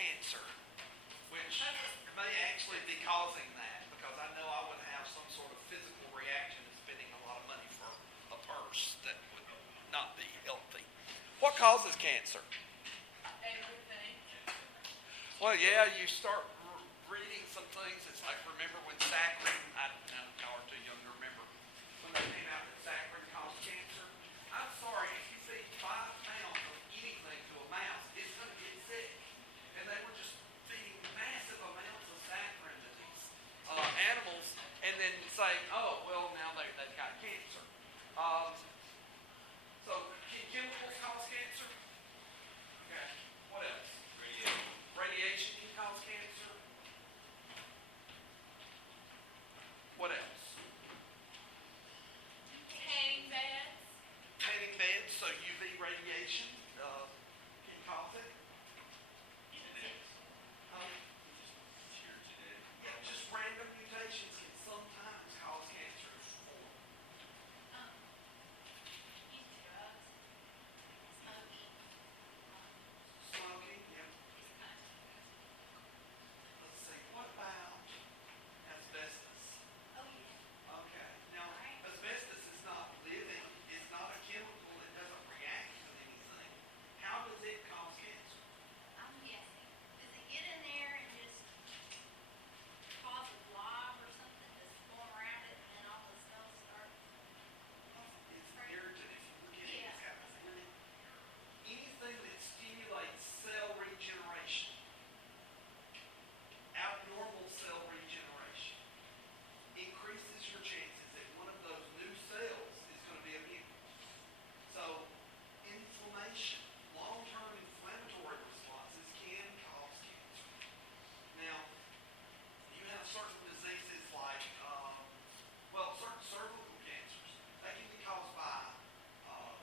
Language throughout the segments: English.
cancer, which may actually be causing that, because I know I would have some sort of physical reaction to spending a lot of money for a purse that would not be healthy. What causes cancer? Everything. Well, yeah, you start reading some things. It's like, remember when saccharin, I don't know, y'all are too young to remember, when they came out that saccharin caused cancer. I'm sorry, if you feed 5 pounds of anything to a mouse, it's going to get sick. And they were just feeding massive amounts of saccharin to these animals, and then say, oh, well, now they've got cancer. So, can chemicals cause cancer? Okay, what else? Radiation can cause cancer. What else? Tanning beds. Tanning beds, so UV radiation can cause it. Yeah, just random mutations can sometimes cause cancer. Using drugs. Smoking. Smoking, yeah. These kinds of things. Let's see, what about asbestos? Oh, yeah. Okay, now asbestos is not living, it's not a chemical, it doesn't react with anything. How does it cause cancer? I'm guessing. Does it get in there and just cause a blob or something to form around it, and then all the cells start? It's irritant if you look at it, Yeah. it's got anything that stimulates cell regeneration, abnormal cell regeneration, increases your chances that one of those new cells is going to be immune. So, inflammation, long-term inflammatory responses can cause cancer. Now, you have certain diseases like, certain cervical cancers. They can be caused by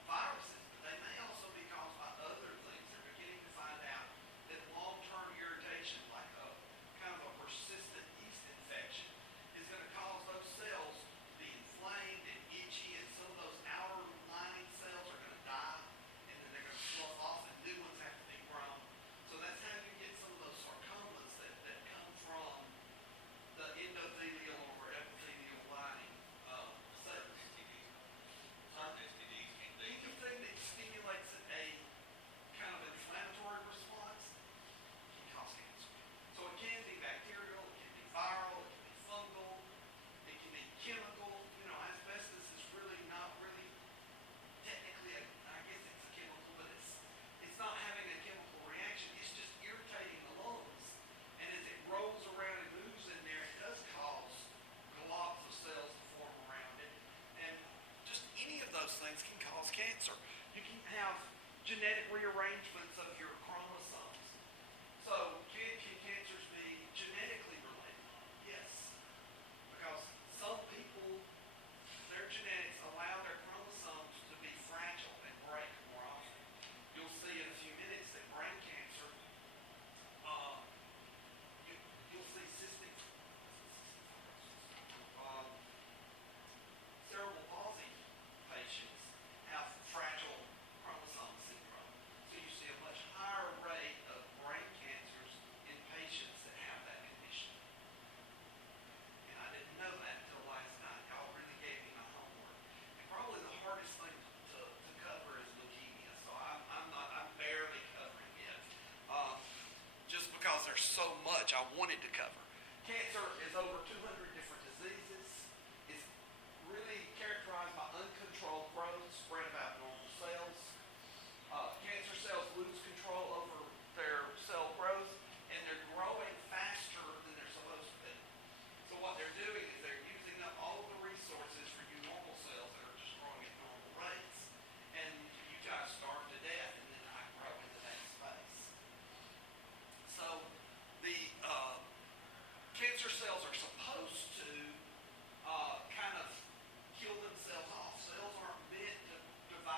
viruses, but they may also be caused by other things. They're beginning to find out that long-term irritation, like a kind of a persistent yeast infection, is going to cause those cells to be inflamed and itchy, and some of those outer lining cells are going to die, and then they're going to slough off, and new ones have to be grown. So that's how you get some of those sarcomas that come from the endothelial or epithelial lining cells. Anything that stimulates a kind of inflammatory response can cause cancer. So it can be bacterial, it can be viral, it can be fungal, it can be chemical. You know, asbestos is really not really technically, I guess it's a chemical, but it's not having a chemical reaction. It's just irritating the lungs. And as it rolls around and moves in there, it does cause globs of cells to form around it. And just any of those things can cause cancer. You can have genetic rearrangements of your chromosomes. So, can cancers be genetically related? Yes. Because some people, their genetics allow their chromosomes to be fragile and break more often. You'll see in a few minutes that brain cancer, you'll see cystic cerebral palsy patients have fragile chromosome syndrome. So you see a much higher rate of brain cancers in patients that have that condition. And I didn't know that until last night. Y'all really gave me my homework. And probably the hardest thing to cover is leukemia. So I'm barely covering it. Just because there's so much I wanted to cover. Cancer is over 200 different diseases. It's really characterized by uncontrolled growth, spread of abnormal cells. Cancer cells lose control over their cell growth, and they're growing faster than they're supposed to be. So what they're doing is they're using up all of the resources for you normal cells that are just growing at normal rates. And you guys starve to death and then not grow into that space. So the cancer cells are supposed to kind of kill themselves off. Cells aren't meant to divide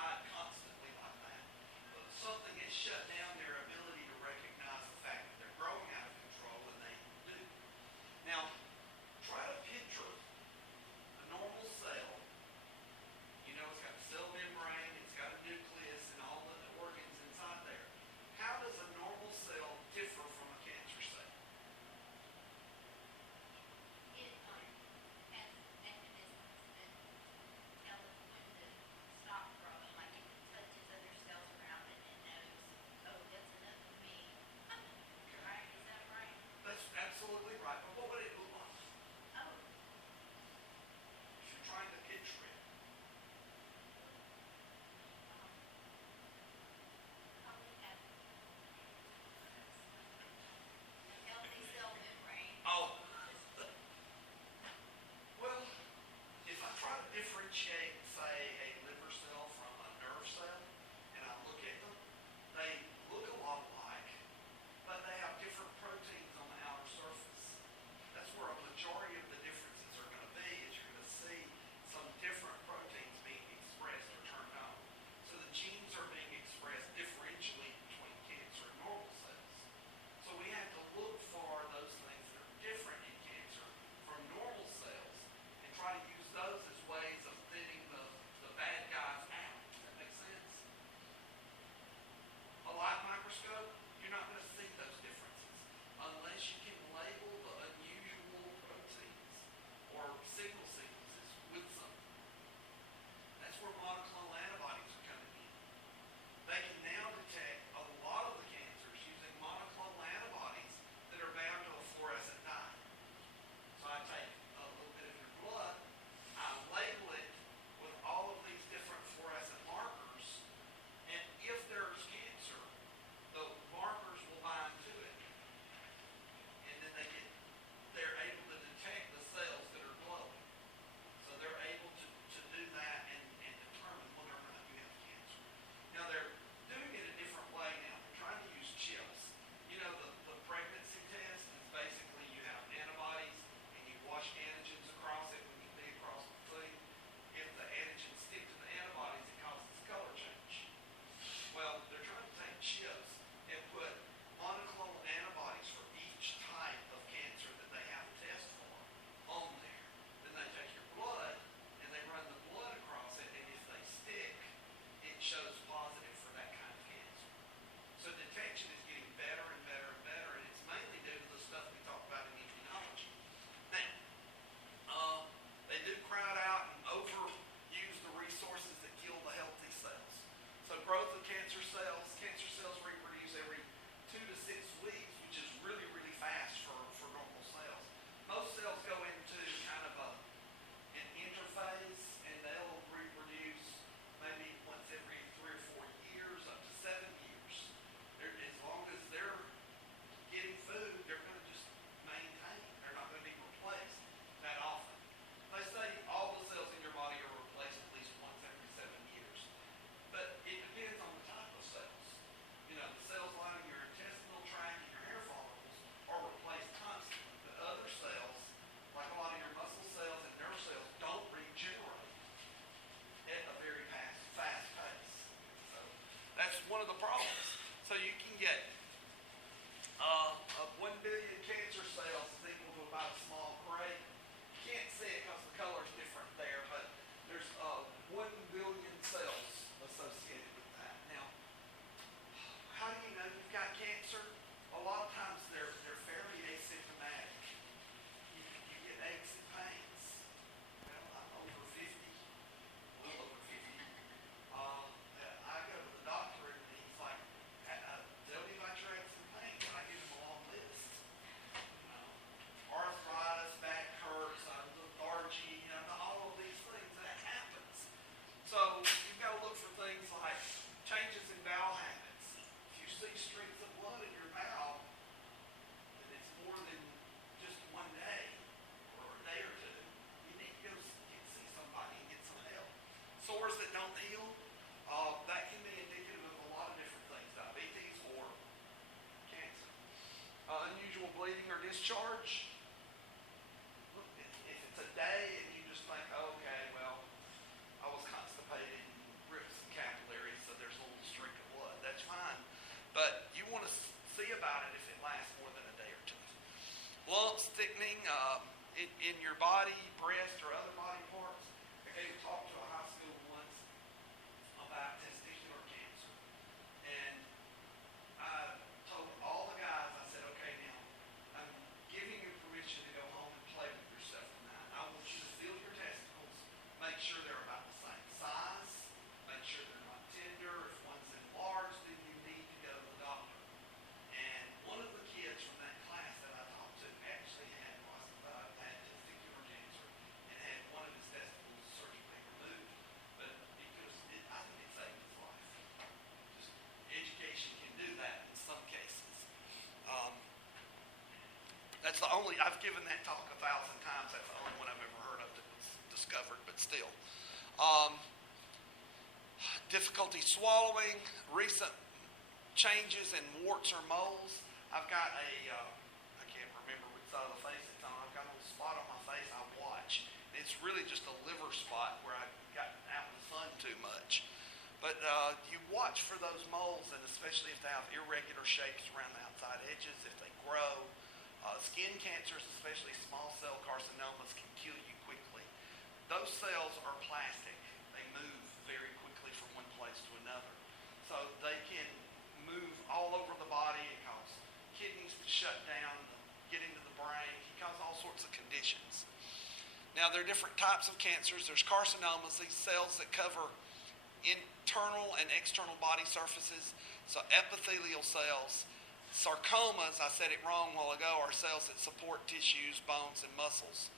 discharge, look, if it's a day and you just think, okay, well, I was constipated and ripped some capillaries, so there's a little streak of blood, that's fine. But you want to see about it if it lasts more than a day or two. Lumps, thickening in your body, breast, or other body parts. I gave a talk to a high school once about testicular cancer. And I told all the guys, I said, okay, now, I'm giving you permission to go home and play with yourself tonight. I want you to feel your testicles, make sure they're about the same size, make sure they're not tender. If one's enlarged, then you need to go to the doctor. And one of the kids from that class that I talked to actually had testicular cancer and had one of his testicles surgically removed. But I think it saved his life. Just education can do that in some cases. That's the only, I've given that talk 1,000 times. That's the only one I've ever heard of that was discovered, but still. Difficulty swallowing, recent changes in warts or moles. I've got I can't remember which side of the face it's on. I've got a little spot on my face I watch. It's really just a liver spot where I got out in the sun too much. But you watch for those moles, and especially if they have irregular shapes around the outside edges, if they grow. Skin cancers, especially small cell carcinomas, can kill you quickly. Those cells are plastic. They move very quickly from one place to another. So they can move all over the body. It causes kidneys to shut down, get into the brain. It can cause all sorts of conditions. Now, there are different types of cancers. There's carcinomas, these cells that cover internal and external body surfaces. So epithelial cells. Sarcomas, I said it wrong a while ago, are cells that support tissues, bones, and muscles.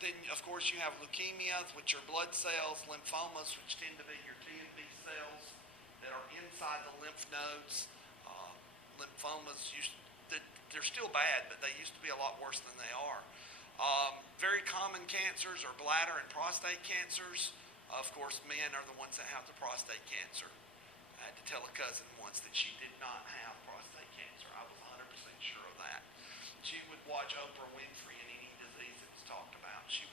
Then, of course, you have leukemia, which are blood cells, lymphomas, which tend to be your T and B cells that are inside the lymph nodes. Lymphomas, they're still bad, but they used to be a lot worse than they are. Very common cancers are bladder and prostate cancers. Of course, men are the ones that have the prostate cancer. I had to tell a cousin once that she did not have prostate cancer. I was 100% sure of that. She would watch Oprah Winfrey and any disease that was talked about. She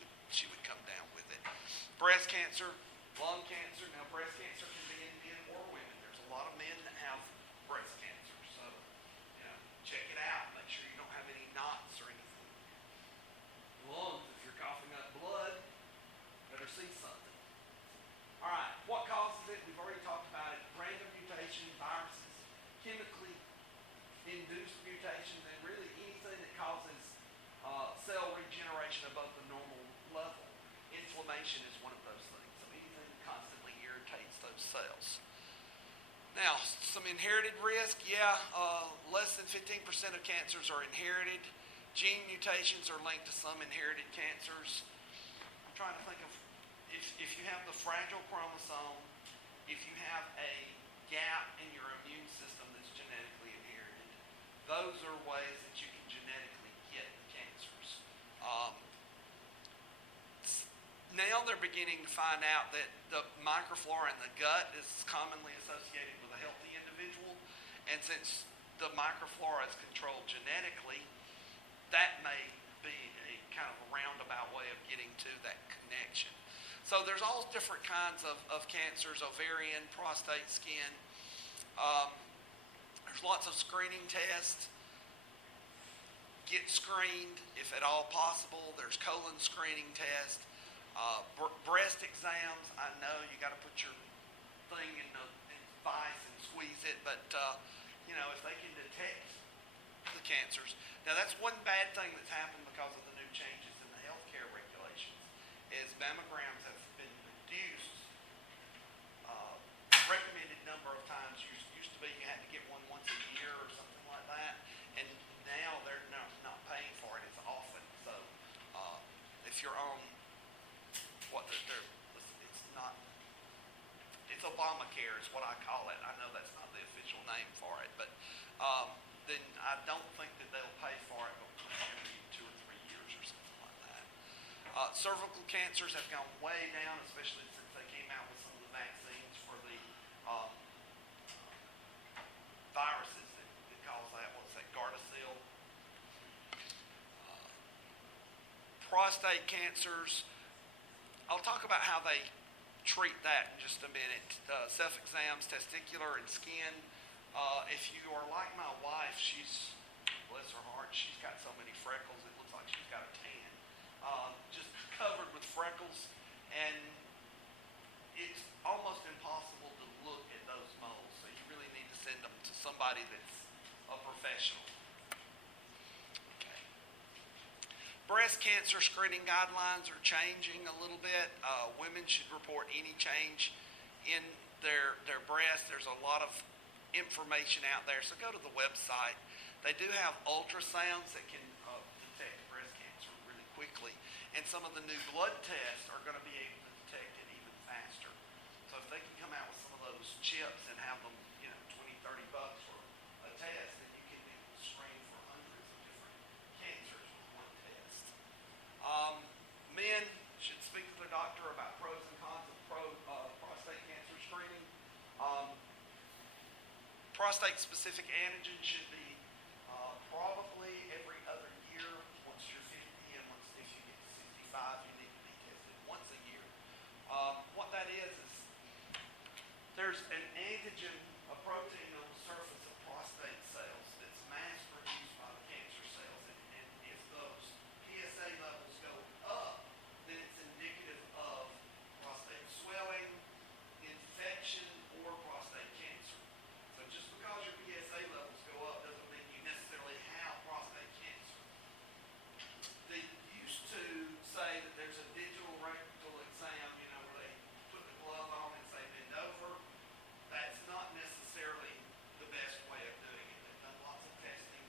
would come down with it. Breast cancer, lung cancer. Now, breast cancer can be in men or women. There's a lot of men that have breast cancer. So, check it out. Make sure you don't have any knots or anything. Lungs, if you're coughing up blood, better see something. All right, what causes it? We've already talked about it. Random mutation, viruses, chemically induced mutations, and really anything that causes cell regeneration above the normal level. Inflammation is one of those things. So anything that constantly irritates those cells. Now, some inherited risk. Less than 15% of cancers are inherited. Gene mutations are linked to some inherited cancers. I'm trying to think of if you have the fragile chromosome, if you have a gap in your immune system that's genetically inherited, those are ways that you can genetically get the cancers. Now they're beginning to find out that the microflora in the gut is commonly associated with a healthy individual, and since the microflora is controlled genetically, that may be a kind of a roundabout way of getting to that connection. So there's all different kinds of cancers: ovarian, prostate, skin. There's lots of screening tests. Get screened if at all possible. There's colon screening tests. Breast exams. I know you got to put your thing in the vice and squeeze it, but if they can detect the cancers. Now, that's one bad thing that's happened because of the new changes in the healthcare regulations, is mammograms have been reduced. Recommended number of times used to be you had to get one once a year or something like that, and now they're not paying for it as often. So if you're on it's Obamacare is what I call it. I know that's not the official name for it, but then I don't think that they'll pay for it every 2 or 3 years or something like that. Cervical cancers have gone way down, especially since they came out with some of the vaccines for the viruses that cause that. What's that, Gardasil? prostate cancers, I'll talk about how they treat that in just a minute. Self-exams, testicular and skin. If you are like my wife, she's, bless her heart, she's got so many freckles, it looks like she's got a tan. Just covered with freckles, and it's almost impossible to look at those moles, so you really need to send them to somebody that's a professional. Okay. Breast cancer screening guidelines are changing a little bit. Women should report any change in their breast. There's a lot of information out there, so go to the website. They do have ultrasounds that can detect breast cancer really quickly, and some of the new blood tests are going to be able to detect it even faster. So if they can come out with some of those chips and have them, $20-30 for a test, then you can be able to screen for hundreds of different cancers with one test. Men should speak to their doctor about pros and cons of prostate cancer screening. Prostate-specific antigen should be probably every other year. Once you're 50 and if you get to 65, you need to be tested once a year. What that is there's an antigen, a protein on the surface of prostate cells that's mass-produced by the cancer cells. And if those PSA levels go up, then it's indicative of prostate swelling, infection, or prostate cancer. So just because your PSA levels go up doesn't mean you necessarily have prostate cancer. They used to say that there's a digital rectal exam, where they put the glove on and say bend over. That's not necessarily the best way of doing it. They've done lots of testing,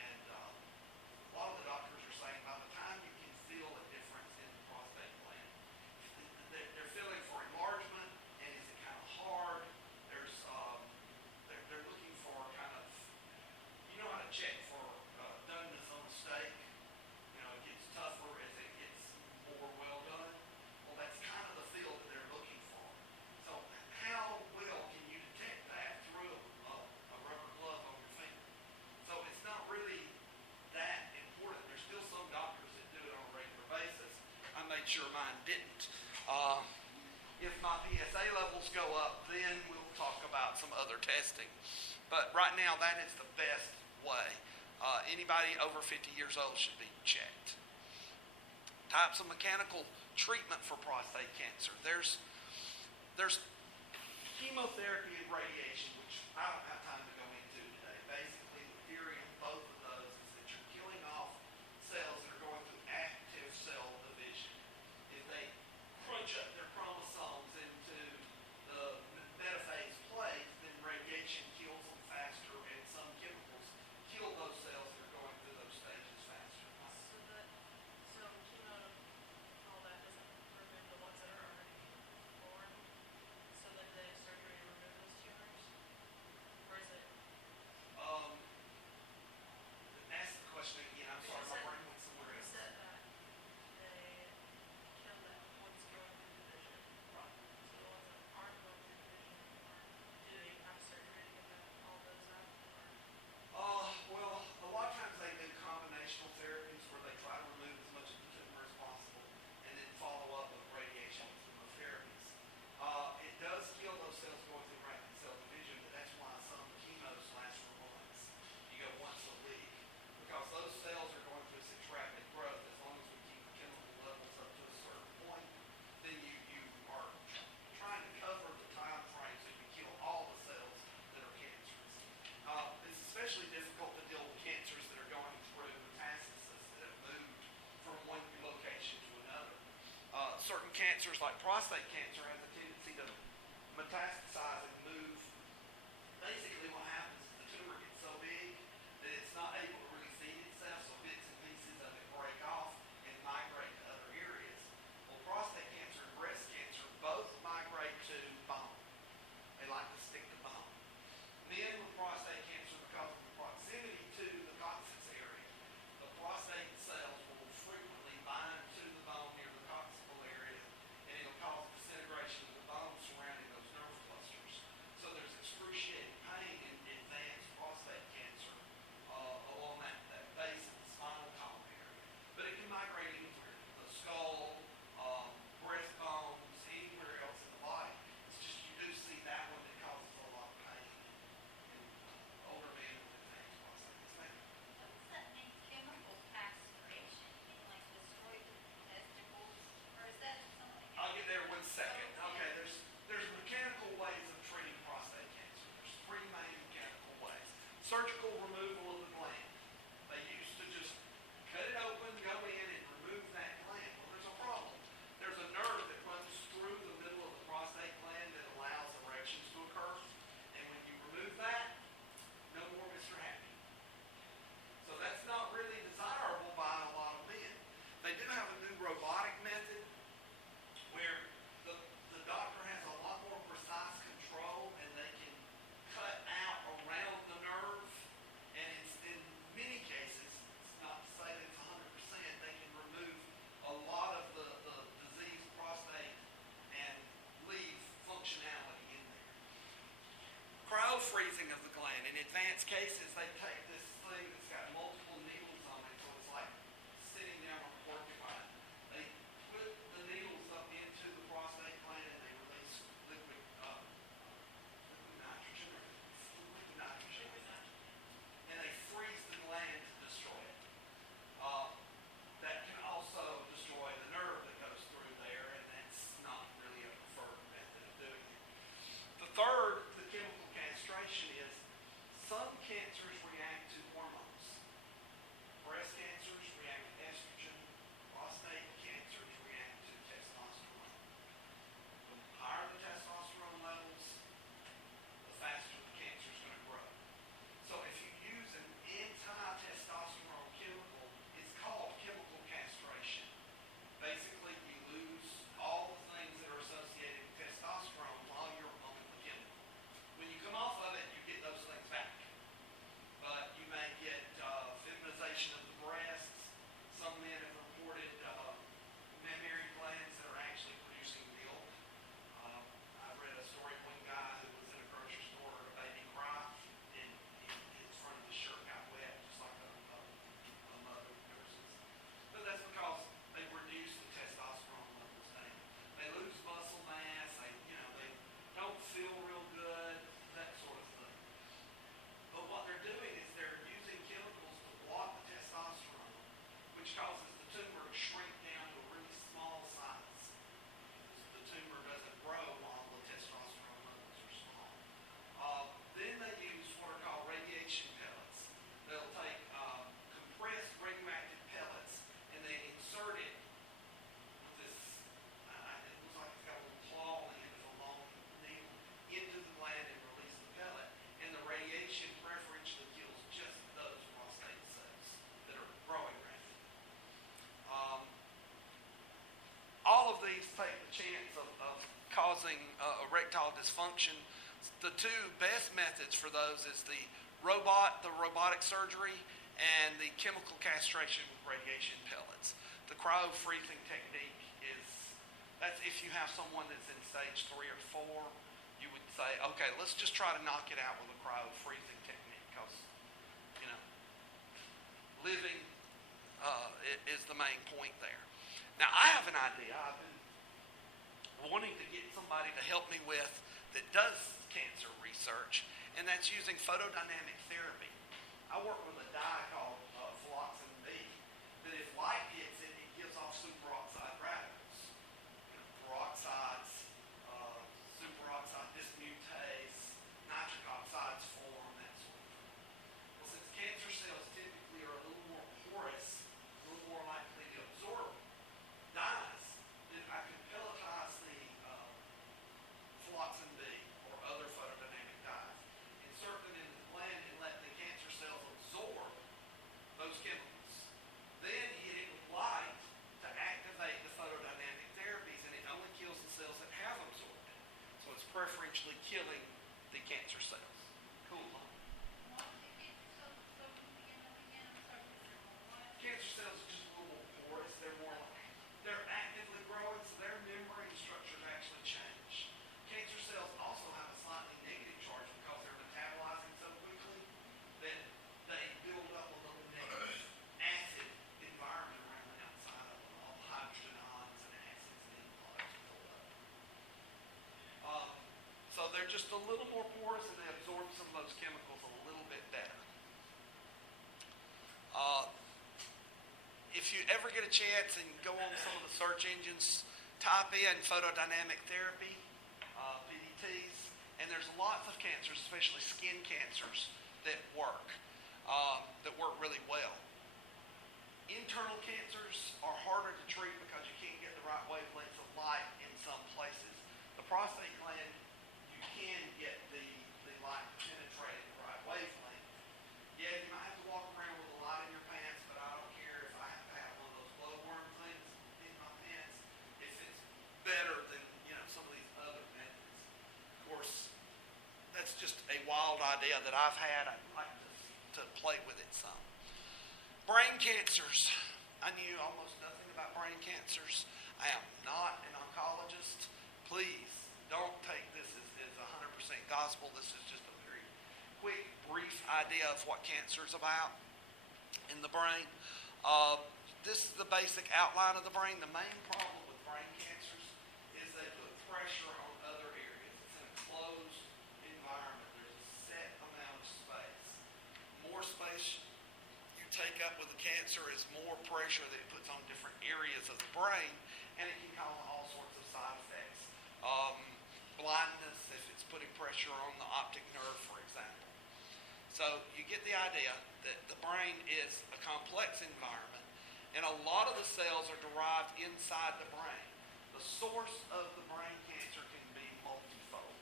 and a lot of the doctors are saying by the time you can feel a difference in the prostate gland, they're feeling for enlargement, and is it kind of hard? They're looking for kind of, how to check for doneness on a steak. It gets tougher as it gets more well done. Well, that's kind of the feel that they're looking for. So how well can you detect that through a rubber glove on your finger? So it's not really that important. There's still some doctors that do it on a regular basis. I made sure mine didn't. If my PSA levels go up, then we'll talk about some other testing. But right now, that is the best way. Anybody over 50 years old should be checked. Types of mechanical treatment for prostate cancer. There's chemotherapy and radiation, which I don't have time to go into today. Basically, the theory of both of those is that you're killing off cells that are going through active cell division. If they crunch up their chromosomes into the metaphase plate, then radiation kills them faster, and some chemicals kill those cells that are going through those stages faster. So chemo, all that doesn't remove the ones that are already born, so that the surgery remove those tumors? Or is it? Ask the question again. I'm sorry, my brain went somewhere You else. said that they kill that one's going through division. Right. So the ones that aren't going through division anymore, do they have surgery to get all those out? Well, a lot of times they do combinational therapies where they try to remove as much of the tumor as possible and then follow up with radiation and chemotherapies. It does kill those cells going through rapid cell division, but that's why some chemos last for months. You go once a week because those cells are going through such rapid growth. As long as we keep the chemical levels up to a certain point, then you are trying to cover the time frame so you can kill all the cells that are cancerous. It's especially difficult to deal with cancers that are going through metastasis that have moved from one location to another. Certain cancers like prostate cancer has a tendency to metastasize and move. Basically what happens is the tumor gets so big that it's not able to really feed itself, so bits and pieces of it break off and migrate to other areas. Well, prostate cancer and breast cancer both migrate to bone. They like to stick to bone. Men with prostate cancer, because of the proximity to the coccyx area, the prostate cells will frequently bind to the bone near the coccygeal area, and it'll cause disintegration of the bone surrounding those nerve advanced cases, they take this thing that's got multiple needles on it, so it's like sitting down on a porcupine. They put the needles up into the prostate gland and they release liquid nitrogen or liquid nitrogen. Liquid nitrogen. And they freeze the gland to destroy it. That can also destroy the nerve that goes through there, and that's not really a preferred method of doing it. The third, the chemical castration, is some cancers react to hormones. Breast cancers react to estrogen. Prostate cancers react to testosterone. The higher the testosterone levels, the faster the cancer is going to grow. So if you use an anti-testosterone chemical, it's called chemical castration. Basically, you lose all the things that are associated with testosterone while you're on the chemical. When you come off of it, you get those things back. But you may get feminization of the breasts. Some men have reported mammary glands that are actually producing milk. I read a story of one guy who was in a grocery store, heard a baby cry, and his front of the shirt got wet, just like a mother nurse's. But that's because they reduce the testosterone levels down. They lose muscle mass. They don't feel real good, that sort of thing. But what they're doing is they're using chemicals to block the testosterone, which causes the tumor to shrink down to a really small size. The tumor doesn't grow while the testosterone levels are small. Then they use what are called radiation pellets. They'll take compressed radioactive pellets and they insert it with this, it looks like it's got a little claw in it with a long needle into the gland and release the pellet. And the radiation preferentially kills just those prostate cells that are growing rapidly. All of these take the chance of causing erectile dysfunction. The two best methods for those is the robotic surgery, and the chemical castration with radiation pellets. The cryo-freezing technique that's if you have someone that's in stage 3 or 4, you would say, okay, let's just try to knock it out with a cryo-freezing technique, because, living is the main point there. Now, I have an idea I've been wanting to get somebody to help me with that does cancer research, and that's using photodynamic therapy. I work with a dye called fluoxin B, that if light hits it, it gives off superoxide radicals. Peroxides, superoxide dismutase, nitric oxides form, that sort of thing. Well, since cancer cells typically are a little more porous, a little more likely to absorb dyes, then I can pelletize the fluoxin B or other photodynamic dyes, insert them into the gland and let the cancer cells absorb those chemicals. Then hit it with light to activate the photodynamic therapies, and it only kills the cells that have absorbed it. So it's preferentially killing the cancer cells. Cool, huh? Cancer cells are just a little more porous. They're actively growing, so their membrane structures actually change. Cancer cells also have a slightly negative charge because they're metabolizing so quickly that they build up a little negative acid environment around the outside of them. All hydrogen ions and acids and products build up. So they're just a little more porous, and they absorb some of those chemicals a little bit better. If you ever get a chance and go on some of the search engines, type in photodynamic therapy, PDTs, and there's lots of cancers, especially skin cancers, that work really well. Internal cancers are harder to treat because you can't get the right wavelengths of light in some places. The prostate gland, you can get the light penetrating the right wavelength. Yeah, you might have to walk around with a light in your pants, but I don't care if I have to have one of those glowworm things in my pants, if it's better than some of these other methods. Of course, that's just a wild idea that I've had. I'd like to play with it some. Brain cancers. I knew almost nothing about brain cancers. I am not an oncologist. Please don't take this as 100% gospel. This is just a very quick, brief idea of what cancer is about in the brain. This is the basic outline of the brain. The main problem with brain cancers is they put pressure on other areas. It's in a closed environment. There's a set amount of space. More space you take up with the cancer is more pressure that it puts on different areas of the brain, and it can cause all sorts of side effects. Blindness if it's putting pressure on the optic nerve, for example. So you get the idea that the brain is a complex environment, and a lot of the cells are derived inside the brain. The source of the brain cancer can be multifold.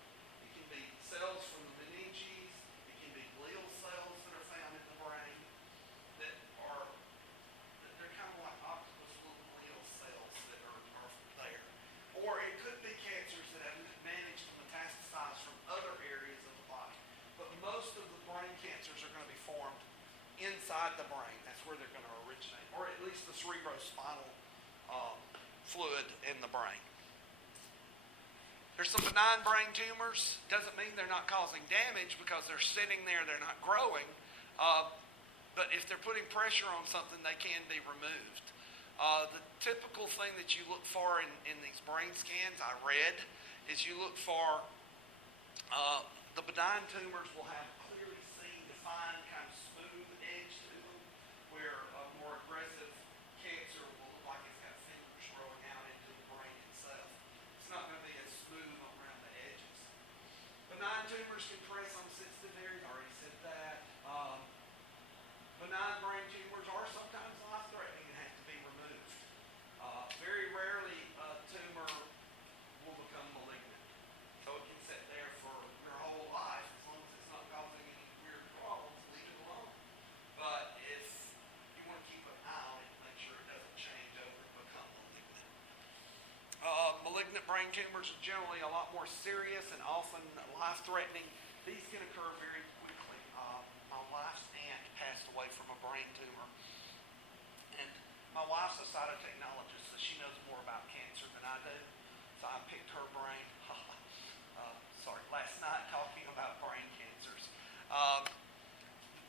It can be cells from the meninges, it can be glial cells that are found in the brain that they're kind of like octopus little glial cells that are there. Or it could be cancers that have managed to metastasize from other areas of the body. But most of the brain cancers are going to be formed inside the brain. That's where they're going to originate, or at least the cerebrospinal fluid in the brain. There's some benign brain tumors. Doesn't mean they're not causing damage because they're sitting there, they're not growing. But if they're putting pressure on something, they can be removed. The typical thing that you look for in these brain scans, I read, is you look for the benign tumors will have clearly seen, defined, kind of smooth edge to them, where a more aggressive cancer will look like it's got fingers growing out into the brain itself. It's not going to be as smooth around the edges. Benign tumors can press on sensitive areas. I already said that. Benign brain tumors are sometimes life-threatening and have to be removed. Very rarely a tumor will become malignant. So it can sit there for your whole life as long as it's not causing any weird problems, leave it alone. But if you want to keep an eye on it, make sure it doesn't change over and become malignant. Malignant brain tumors are generally a lot more serious and often life-threatening. These can occur very quickly. My wife's aunt passed away from a brain tumor. And my wife's a cytotechnologist, so she knows more about cancer than I do. So I picked her brain, last night talking about brain cancers.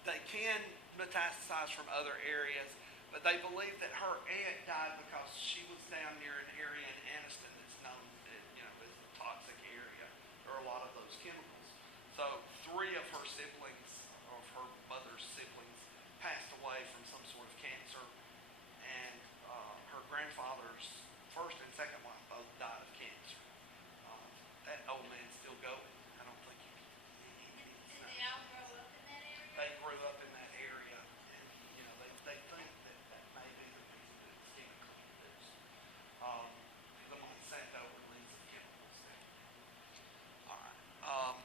They can metastasize from other areas, but they believe that her aunt died because she was down near an area in Anniston that's known, as a toxic area. There are a lot of those chemicals. So 3 of her siblings, of her mother's siblings, passed away from some sort of cancer, and her grandfather's first and second wife both died of cancer. That old man's still going. I don't think he Did they all grow up in that area? they grew up in that area, and they think that may be the reason that it's chemically produced. The Monsanto release of chemicals there. All right.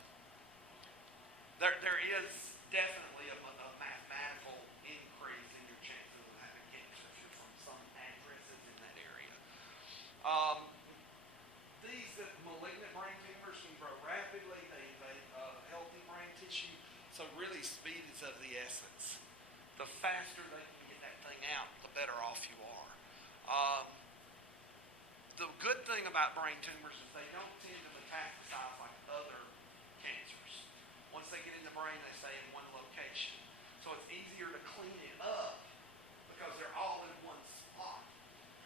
There is definitely a mathematical increase in your chances of having cancer if you're from some addresses in that area. These malignant brain tumors can grow rapidly. They invade healthy brain tissue. So really speed is of the essence. The faster they can get that thing out, the better off you are. The good thing about brain tumors is they don't tend to metastasize like other cancers. Once they get in the brain, they stay in one location. So it's easier to clean it up because they're all in one spot.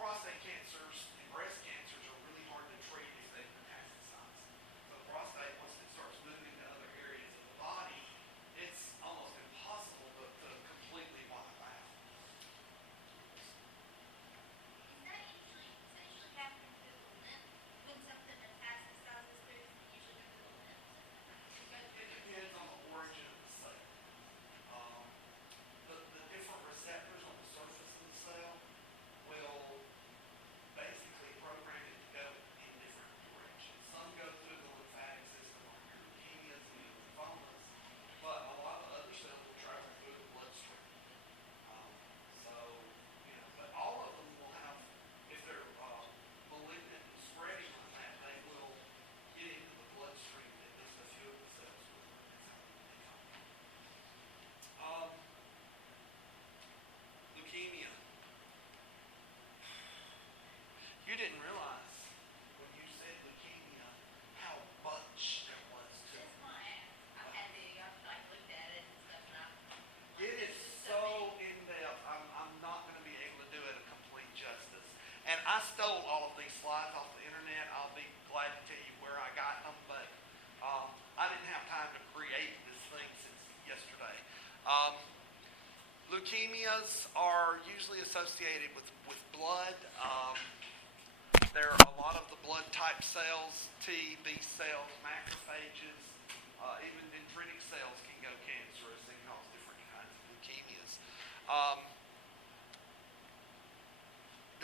Prostate cancers and breast cancers are really hard to treat if they metastasize. So the prostate, once it starts moving to other areas of the body, it's almost impossible to completely wipe out. Does that usually happen through the lymph? When something metastasizes through, usually go through the lymph system? It depends on the origin of the cell. The leukemias are usually associated with blood. There are a lot of the blood type cells, T, B cells, macrophages, even dendritic cells can go cancerous and cause different kinds of leukemias.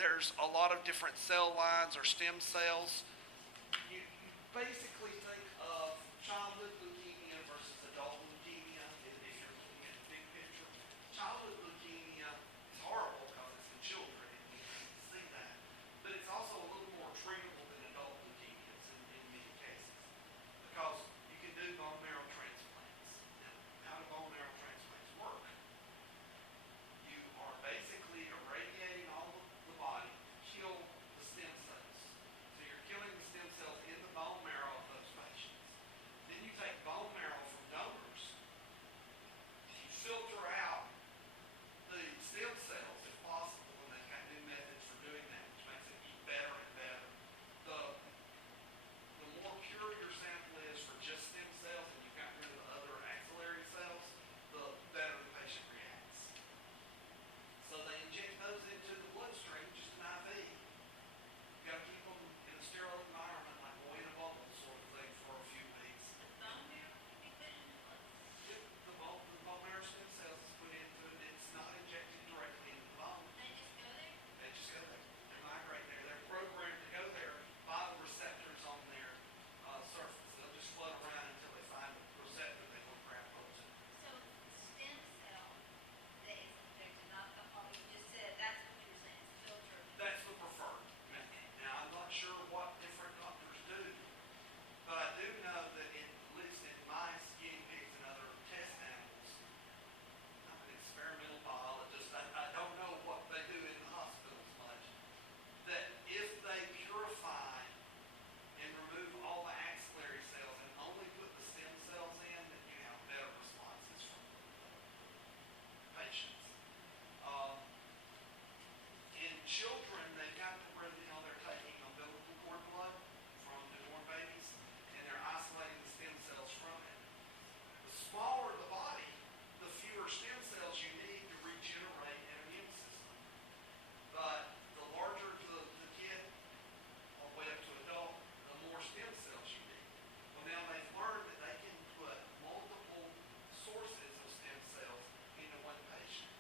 There's a lot of different cell lines or stem cells. You basically think of childhood leukemia versus adult leukemia if you're looking at the big picture. Childhood leukemia is horrible because it's in children and you can see that. But it's also a little more treatable than adult leukemias in many cases because you can do bone marrow transplants. Now, how do bone marrow transplants work? You are basically irradiating all the body to kill the stem cells. So you're killing the stem cells in the bone marrow of those patients. Then you take bone marrow from donors, you filter out the stem cells if possible, and they've got new methods for doing that, which makes it better and better. The more pure your sample is for just stem cells and you've got rid of the other axillary cells, the better the patient reacts. So they inject those into the bloodstream, just an IV. You've got to keep them in a sterile environment, like boy in a bubble sort of thing, for a few weeks. The bone marrow can be put in the blood. If the bone marrow stem cells is put into it, it's not injected directly into the bone. They just go there. They just go there. They migrate there. They're programmed to go there by the receptors on their surface. They'll just float around until they find the receptor they want to grab onto. So stem cell that is injected, not the whole. You just said that's what you were saying. It's filtered. That's the preferred method. Now, I'm not sure what different doctors do, but I do know that at least in mice, guinea pigs, and other test animals, I'm an experimental biologist. I don't know what they do in the hospitals much. That if they purify and remove all the axillary cells and only put the stem cells in, then you have better responses from the patients. In children, they've got to where they're taking umbilical cord blood from newborn babies and they're isolating the stem cells from it. The smaller the body, the fewer stem cells you need to regenerate an immune system. But the larger the kid, all the way up to adult, the more stem cells you need. Well, now they've learned that they can put multiple sources of stem cells into one patient.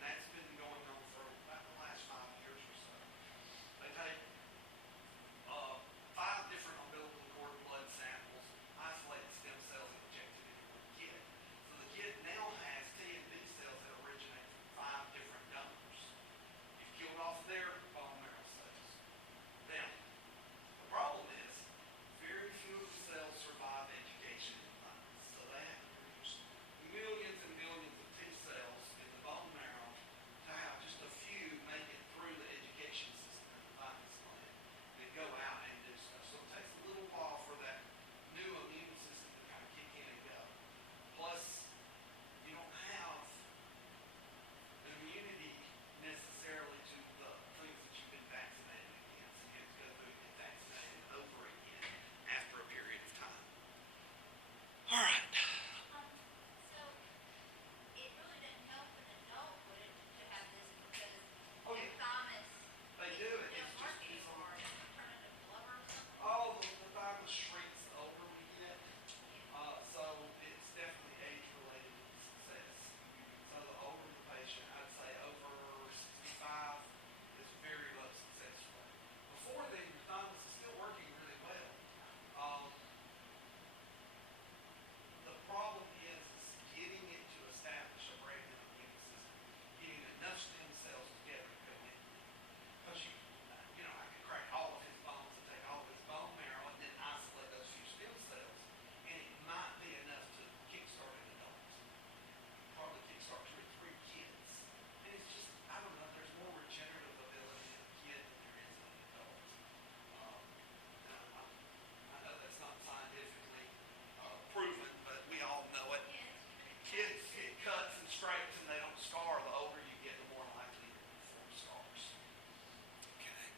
And that's been going on for about the last 5 years or so. They take 5 different umbilical cord blood samples, isolate the stem cells, and inject it into one kid. So the kid now has T and B cells that originate from 5 different donors. You've killed off their bone marrow cells. Now, the problem is, very few of the cells survive education in mice. So they have to produce millions and millions of T cells in the bone marrow to have just a few make it through the education system in the thymus gland and go out and do stuff. So it takes a little while for that new immune system to kind of kick in and go. Plus, you don't have immunity necessarily to the things that you've been vaccinated against. You have to go through and get vaccinated over again after a period of time. All right. So it really doesn't help an adult, would it, to have this because Oh, their yeah. thymus They do it. doesn't It's work just anymore. It's turning to blubber or something. oh, the thymus shrinks the older we get. So it's definitely age-related success. So the older the patient, I'd say over 65 is very low success rate. Before then, your thymus is still working really well. The problem is getting it to establish a brand new immune system, getting enough stem cells together to go in. Because I could crack all of his bones and take all of his bone marrow and then isolate those few stem cells, and it might be enough to kickstart an adult. Probably kickstart 2 or 3 kids. And it's just, I don't know, there's more regenerative ability in a kid than there is in an adult. I know that's not scientifically proven, but we all know it. Kids get cuts and scrapes and they don't scar. The older you get, the more likely you're to form scars. Okay.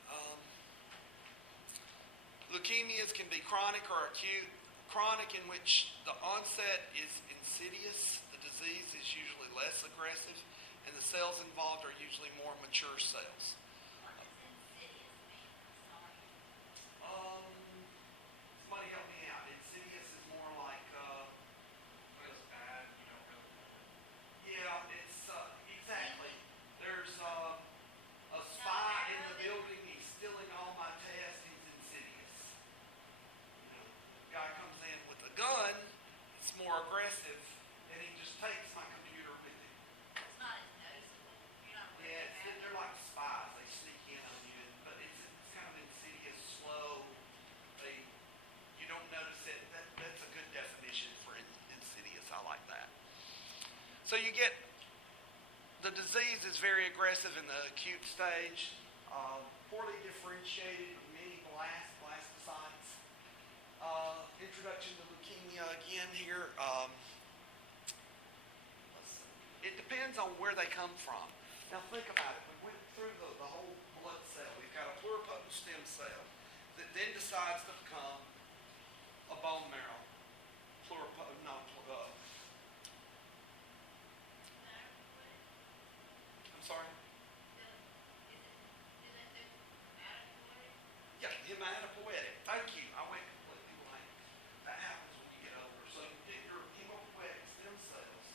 Leukemias can be chronic or acute. Chronic, in which the onset is insidious, the disease is usually less aggressive, and the cells involved are usually more mature cells. What does insidious mean? I'm sorry. Somebody help me out. Insidious is more like, When it's bad, you don't really know it. yeah, it's, exactly. There's, a spy in the building, he's stealing all my tests, he's insidious. You know, guy comes in with a gun, it's more aggressive, and he just takes my computer with him. It's not as noticeable. You're not really Yeah, bad. they're like spies. They sneak in on you, but it's kind of insidious, slow. You don't notice it. That's a good definition for insidious. I like that. So you get the disease is very aggressive in the acute stage, poorly differentiated with many blastocytes. Introduction to leukemia again here. It depends on where they come from. Now think about it. We went through the whole blood cell. We've got a pluripotent stem cell that then decides to become a bone marrow. I'm sorry? Yeah, hematopoietic. Thank you. I went completely blank. That happens when you get older. So you get your hematopoietic stem cells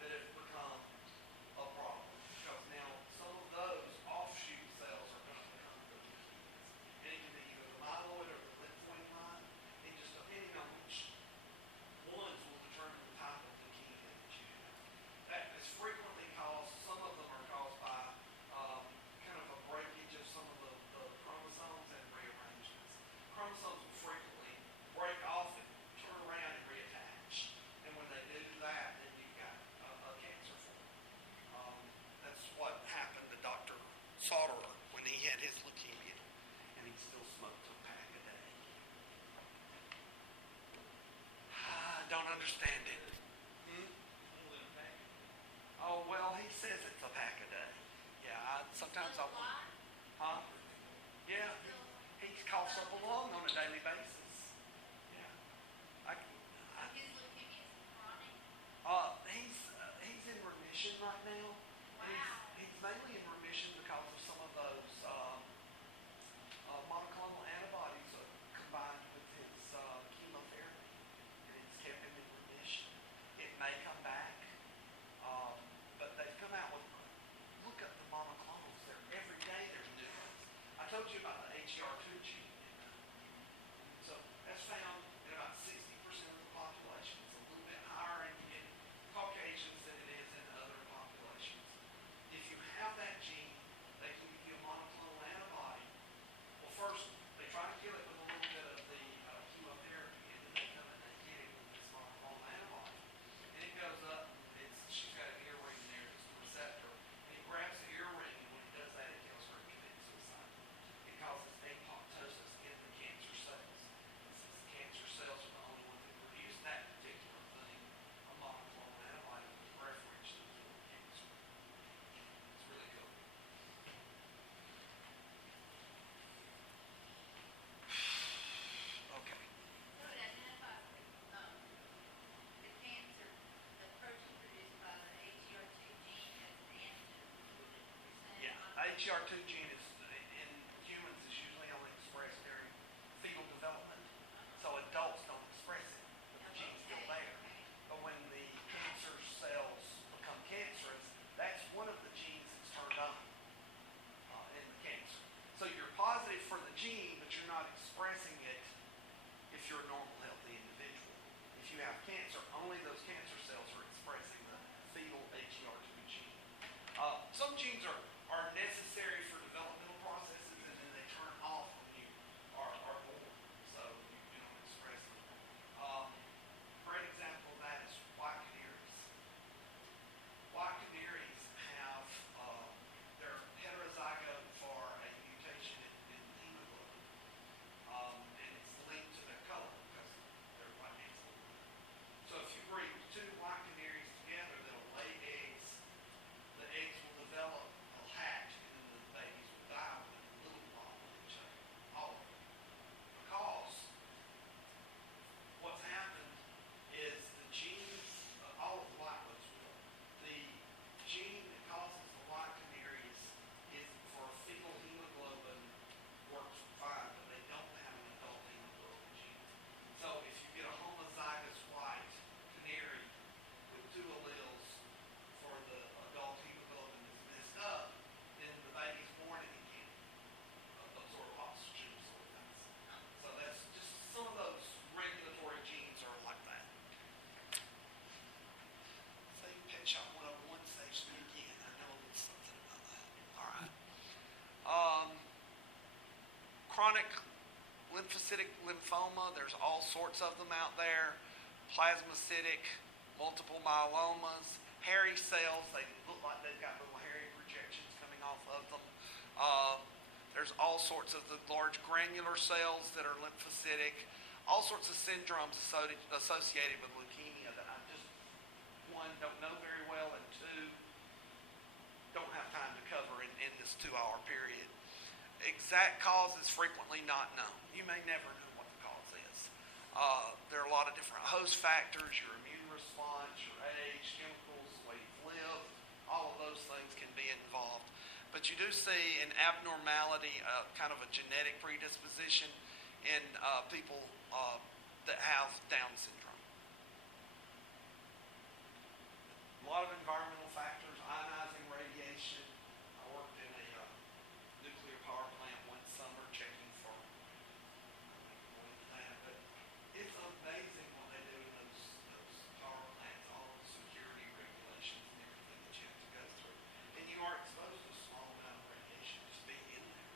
that have become a problem because now some of those offshoot cells are going to become the leukemias. And it can be either the myeloid or the lymphoid line, and just depending on which ones will determine the type of leukemia that you have. That is frequently caused, some of them are caused by kind of a breakage of some of the chromosomes and rearrangements. Chromosomes will frequently break off and turn around and reattach. And when they do that, then you've got a cancer form. That's what happened to Dr. Sauterer when he had his leukemia, and he still smoked a pack a day. I don't understand it. More than a pack. Oh, well, he says it's a pack a day. Yeah, sometimes I'll... Huh? Yeah, he coughs up a lung on a daily basis. Yeah. His leukemia is chronic. He's in remission right now. And Wow. he's mainly in remission because of some of those monoclonal antibodies combined with his chemotherapy, and it's kept him in remission. It may come back, but they've come out with, look at the monoclonals. Every day there's new ones. I told you about the HER2 gene. So that's found in about 60% of the population. It's a little bit higher in Caucasians than it is in other populations. If you have that gene, they can give you a monoclonal antibody. Well, first, they try to kill it with a little bit of the chemotherapy, and then they come and they hit it with this monoclonal antibody. And it goes up, she's got an earring there, it's the receptor, and it grabs the earring, and when it does that, it kills her and commits suicide. It causes apoptosis in the cancer cells. And since the cancer cells are the only ones that produce that particular thing, a monoclonal antibody was referenced to kill the cancer. It's really cool. Okay. So it identifies the cancer, the protein produced by the HER2 gene as an antigen for 40%. Yeah, HER2 gene is in humans is usually only expressed during fetal development, so adults don't express it, but the gene's still there. But when the cancer cells become cancerous, that's one of the genes that's turned on in the cancer. So you're positive for the gene, but you're not expressing it if you're a normal, healthy individual. If you have cancer, only those cancer cells are expressing the fetal HER2 gene. Some genes are necessary for chronic lymphocytic lymphoma, there's all sorts of them out there. Plasmacytic, multiple myelomas, hairy cells, they look like they've got little hairy projections coming off of them. There's all sorts of the large granular cells that are lymphocytic, all sorts of syndromes associated with leukemia that I just, one, don't know very well, and two, don't have time to cover in this 2-hour period. Exact cause is frequently not known. You may never know what the cause is. There are a lot of different host factors, your immune response, your age, chemicals, the way you've lived, all of those things can be involved. But you do see an abnormality, kind of a genetic predisposition in people that have Down syndrome. A lot of environmental factors, ionizing radiation. I worked in a nuclear power plant one summer checking for, I won't go into that, but it's amazing what they do in those power plants, all the security regulations and everything that you have to go through. And you are exposed to a small amount of radiation just being in there.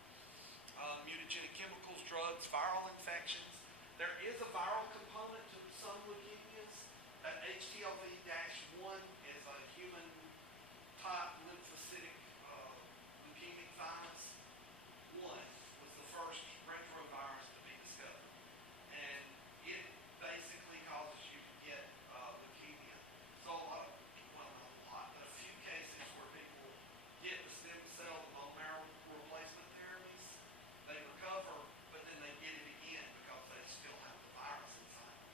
Mutagenic chemicals, drugs, viral infections. There is a viral component to some leukemias. That HTLV-1 is a human type lymphocytic leukemic virus. One was the first retrovirus to be discovered. And it basically causes you to get leukemia. So a few cases where people get the stem cell bone marrow replacement therapies, they recover, but then they get it again because they still have the virus inside.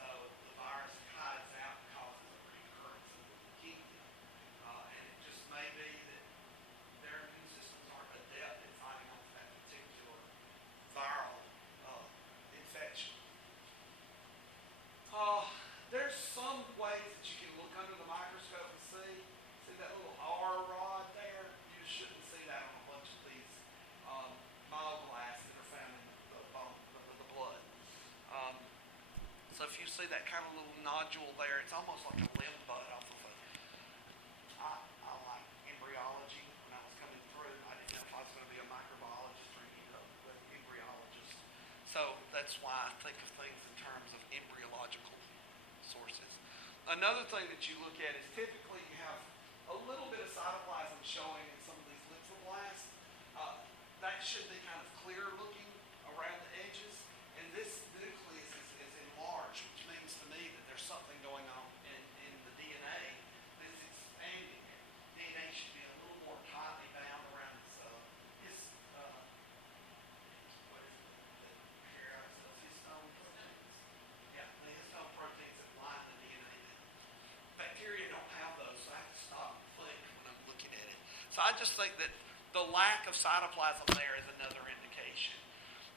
So the virus hides out and causes a recurrence of the leukemia. And it just may be that their immune systems aren't adept at fighting off that particular viral infection. There's some ways that you can look under the microscope and see that little R rod there? You shouldn't see that on a bunch of these myoblasts that are found in the bone, the blood. So if you see that kind of little nodule there, it's almost like a limb bud off of a. I like embryology. When I was coming through, I didn't know if I was going to be a microbiologist or an embryologist. So that's why I think of things in terms of embryological sources. Another thing that you look at is typically you have a little bit of cytoplasm showing in some of these lymphoblasts. That should be kind of clear looking around the edges. And this nucleus is enlarged, which means to me that there's something going on in the DNA that's expanding it. DNA should be a little more tightly bound around what is it? The carryout cells, histone proteins. Yeah, the histone proteins that line the DNA down. Bacteria don't have those, so I have to stop and think when I'm looking at it. So I just think that the lack of cytoplasm there is another indication.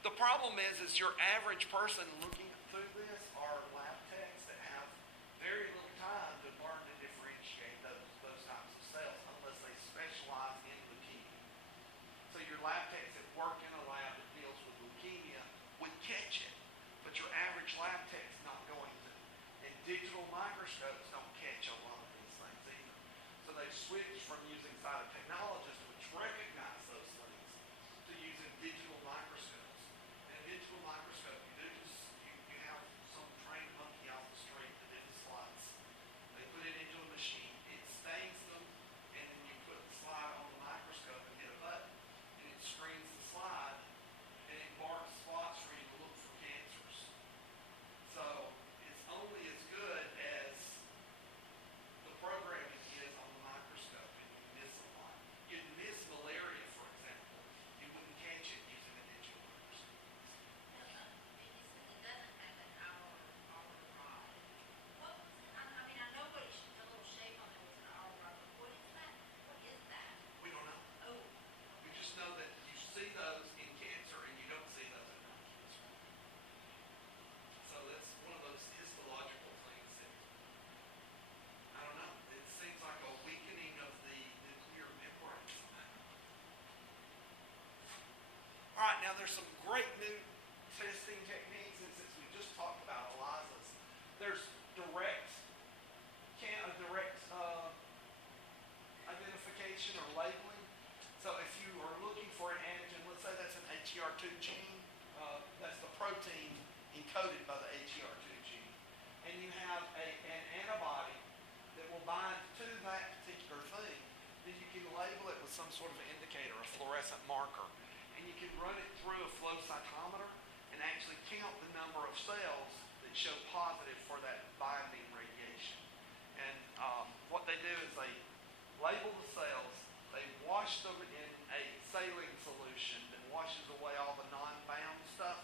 The problem is your average person looking through this are lab techs that have very little time to learn to differentiate those types of cells unless they specialize in leukemia. So your lab techs that work in a lab that deals with leukemia would catch it, but your average lab tech's not going to. And digital microscopes don't catch a lot of these things either. So they've switched from using cytotechnologists, which recognize those things, to using digital microscopes. And a digital microscope, you have some trained monkey off the street that did the slides. They put it into a machine, it stains them, and then you put the slide on the microscope and hit a button, and it screens the slide, and it marks spots for you to look for cancers. So it's only as good as the programming is on the microscope, and you miss a lot. You'd miss malaria, for example. You wouldn't catch it using a digital microscope. And you said it doesn't have an hour rod. What was it? I mean, I know what the little shape on it was an hour rod, but what is that? What is that? We don't know. Oh, We just know that you see those in cancer and you don't see those in non-cancer. So that's one of those histological things that, I don't know, it seems like a weakening of the nuclear membrane somehow. All right, now there's some great new testing techniques, and since we just talked about ELISAs, there's direct identification or labeling. So if you are looking for an antigen, let's say that's an HER2 gene. That's the protein encoded by the HER2 gene. And you have an antibody that will bind to that particular thing. Then you can label it with some sort of indicator, a fluorescent marker. And you can run it through a flow cytometer and actually count the number of cells that show positive for that binding radiation. And what they do is they label the cells, they wash them in a saline solution that washes away all the non-bound stuff,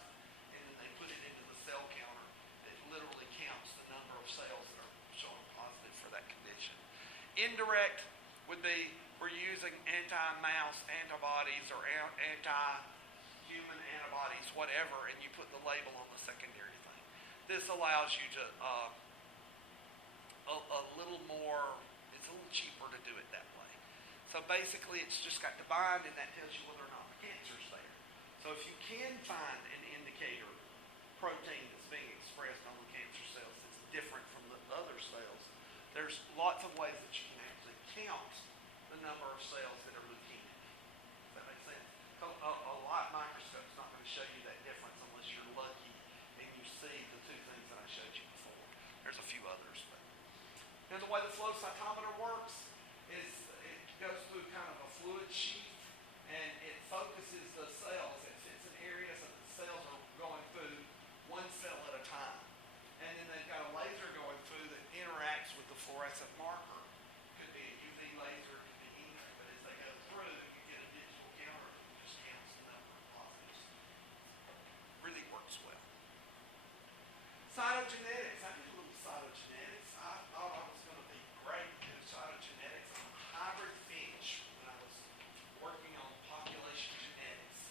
and then they put it into the cell counter that literally counts the number of cells that are showing positive for that condition. Indirect would be we're using anti-mouse antibodies or anti-human antibodies, whatever, and you put the label on the secondary thing. This allows you to a little more, it's a little cheaper to do it that way. So basically it's just got to bind, and that tells you whether or not the cancer's there. So if you can find an indicator protein that's being expressed on the cancer cells that's different from the other cells, there's lots of ways that you can actually count the number of cells that are leukemic. Does that make sense? A light microscope is not going to show you that difference unless you're lucky and you see the two things that I showed you before. There's a few others, but now the way the flow cytometer works is it goes through kind of a fluid sheath, and it focuses the cells. It fits an area so that the cells are going through one cell at a time. And then they've got a laser going through that interacts with the fluorescent marker. Could be a UV laser, it could be anything, but as they go through, you get a digital counter that just counts the number of positives. Really works well. Cytogenetics. I did a little cytogenetics. I thought I was going to be great at cytogenetics. I'm a hybrid finch when I was working on population genetics.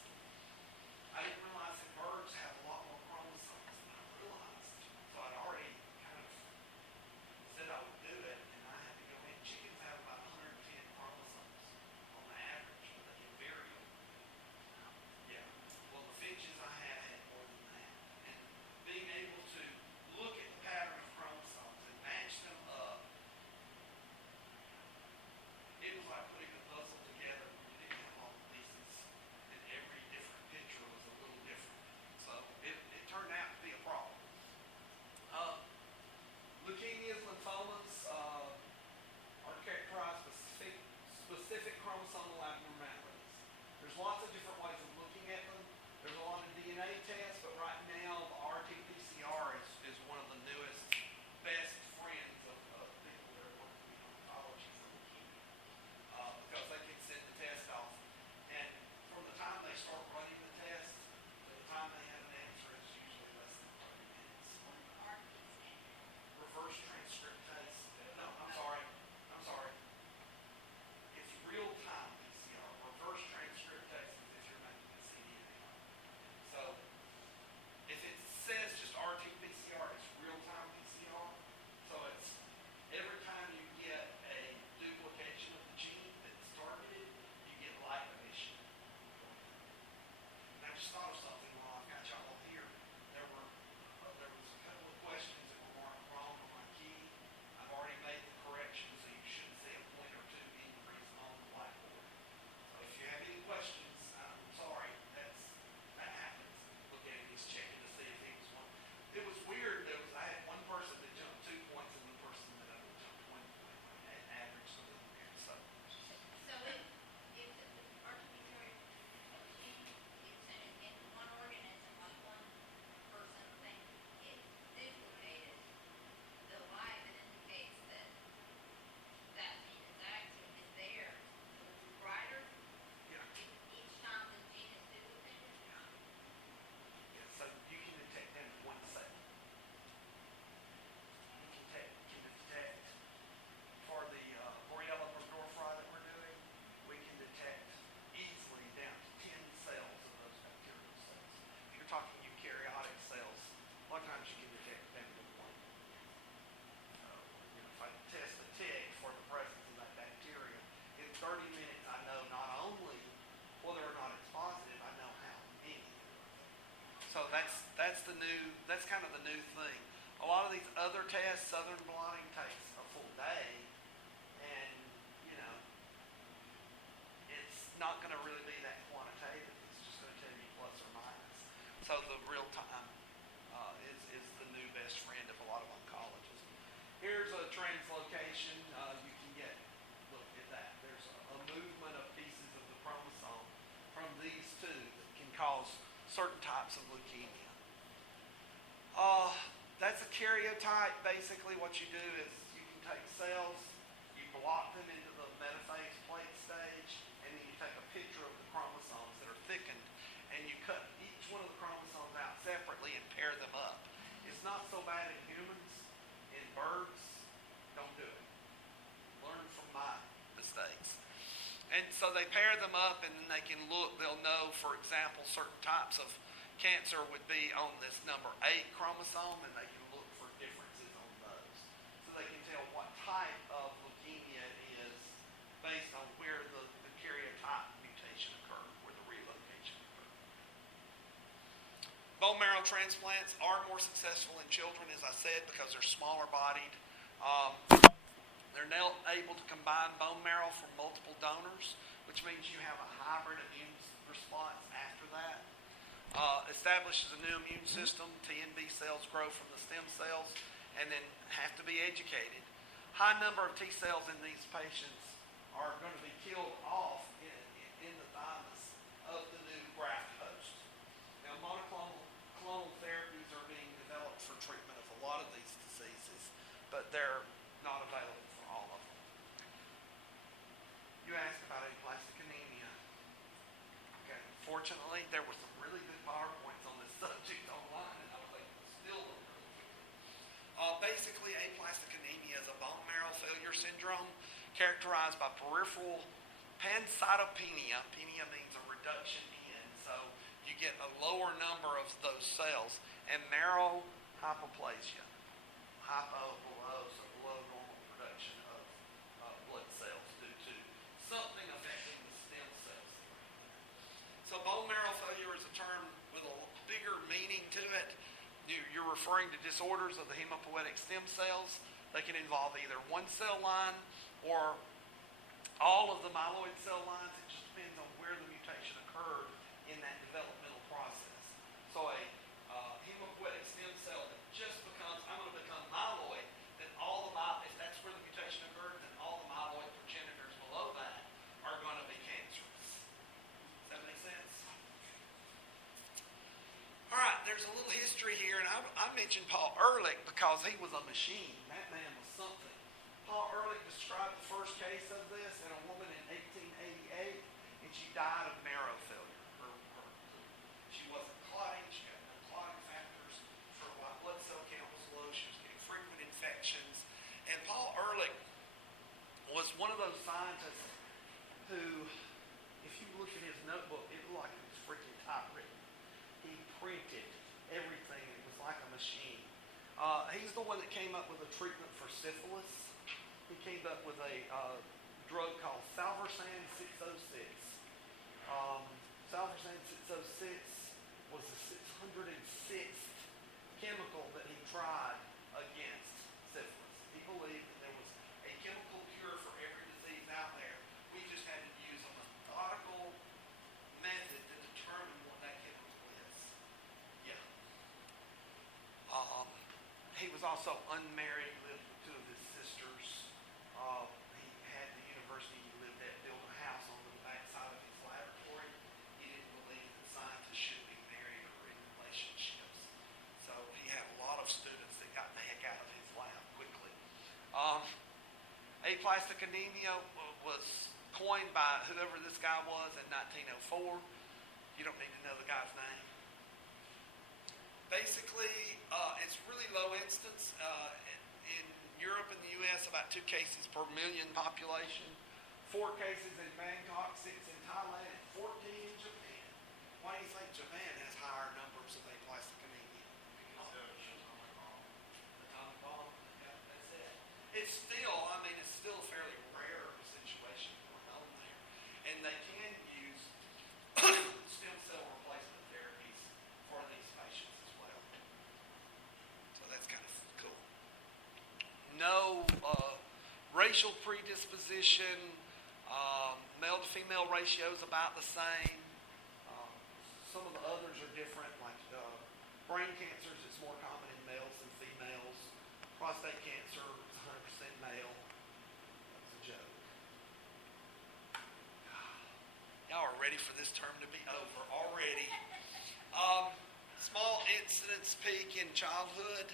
I didn't realize that birds have a lot more chromosomes than I realized. So I'd already kind of said I would do it, and I had to go in. Chickens have about 110 chromosomes on the average, but they can vary them. Yeah. Well, the finches I had more than that. And being able to look at the pattern of chromosomes and match them up, it was like putting a puzzle together when you didn't have all the pieces, and every different picture was a little different. So it turned out to be a problem. Leukemias, lymphomas are characterized by specific chromosomal abnormalities. There's lots of different ways of looking at them. There's a lot of DNA tests, but right now the RT-PCR is one of the newest, best friends of people that are working in oncology for leukemia, because they can send the test off, and from the time they start running the test to the time they have an answer is usually less than 30 minutes. What is the RT stand for? Reverse transcriptase. No, I'm sorry. It's real-time PCR. Reverse transcriptase is if you're making a cDNA. So if it says just RT-PCR, it's real-time PCR. So it's every time you get a duplication of the gene that's targeted, you get light emission. And I just thought of something while I've got y'all here. There was a couple of questions that were marked wrong on my key. I've already made the correction, so you should see a point or two increase on the whiteboard. So if you have any questions, I'm sorry, that happens. Look at it, he's checking to see if he was one. It was weird. I had one person that jumped 2 points and one person that only jumped 1 point. I had averaged a little weird. So So if the RT-PCR gene is in one organism, like one person thing, it duplicated, the light that indicates that that gene is active is there. So it's brighter yeah. each time the gene is duplicated. Yeah, so you can detect them in 1 second. You can detect for the Borrelia burgdorferi that we're doing, we can detect easily down to 10 cells of those bacterial cells. If you're talking eukaryotic cells, a lot of times you can detect down to 1. If I test the tick for the presence of that bacteria, in 30 minutes I know not only whether or not it's positive, I know how many there are. So that's kind of the new thing. A lot of these other tests, southern blotting takes a full day, and it's not going to really be that quantitative. It's just going to tell you plus So the real time is the new best friend of a lot of oncologists. Here's a translocation. You can get, look at that. There's a movement of pieces of the chromosome from these two that can cause certain types of leukemia. That's a karyotype. Basically what you do is you can take cells, you block them into the metaphase plate stage, and then you take a picture of the chromosomes that are thickened, and you cut each one of the chromosomes out separately and pair them up. It's not so bad in humans. In birds, don't do it. Learn from my mistakes. And so they pair them up, and then they can look. They'll know, for example, certain types of cancer would be on this number 8 chromosome, and they can look for differences on those. So they can tell what type of leukemia it is based on where the karyotype mutation occurred, where the relocation occurred. Bone marrow transplants are more successful in children, as I said, because they're smaller bodied. They're now able to combine bone marrow from multiple donors, which means you have a hybrid immune response after that. Establishes a new immune system. T and B cells grow from the stem cells and then have to be educated. High number of T cells in these patients are going to be killed off in the thymus of the new graft host. Now, monoclonal therapies are being developed for treatment of a lot of these diseases, but they're not available for all of them. You asked about aplastic anemia. Okay, fortunately, there were some really good PowerPoints on this subject online, and I was like, still look really quickly. Basically, aplastic anemia is a bone marrow failure syndrome characterized by peripheral pancytopenia. Penia means a reduction in, so you get a lower number of those cells, and marrow hypoplasia. Hypo, below, so below normal production of blood cells due to something affecting the stem cells. So bone marrow failure is a term with a bigger meaning to it. You're referring to disorders of the hematopoietic stem cells. They can involve either one cell line or all of the myeloid cell lines. It just depends on where the mutation occurred in that developmental process. So a hematopoietic stem cell that just becomes, I'm going to become myeloid, then if that's where the mutation occurred, then all the myeloid progenitors below that are going to be cancerous. Does that make sense? All right, there's a little history here, and I mentioned Paul Ehrlich because he was a machine. That man was something. Paul Ehrlich described the first case of this in a woman in 1888, and she died of marrow failure. She wasn't clotting, she got no clotting factors, her white blood cell count was low, she was getting frequent infections. And Paul Ehrlich was one of those scientists who, if you look at his notebook, it looked like it was freaking typewritten. He printed everything. It was like a machine. He's the one that came up with a treatment for syphilis. He came up with a drug called Salvarsan 606. Salvarsan 606 was the 606th chemical that he tried against syphilis. He believed that there was a chemical cure for every disease out there. We just had to use a methodical method to determine what that chemical is. Yeah. He was also unmarried. He lived with 2 of his sisters. He had the university he lived at build a house on the backside of his laboratory. He didn't believe that scientists should be married or in relationships. So he had a lot of students that got the heck out of his lab quickly. Aplastic anemia was coined by whoever this guy was in 1904. You don't need to know the guy's name. Basically, it's really low instance. In Europe and the U.S., about 2 cases per million population. 4 cases in Bangkok, 6 in Thailand, and 14 in Japan. Why do you think Japan has higher numbers of aplastic anemia? Because of atomic bomb. Atomic bomb? Yeah, that's it. It's still a fairly rare situation going on there. And they can use stem cell replacement therapies for these patients as well. So that's kind of cool. No racial predisposition. Male to female ratio is about the same. Some of the others are different, like Brain cancers is more common in males than females. Prostate cancer is 100% male. That's a joke. Y'all are ready for this term to be over already. Small incidence peak in childhood,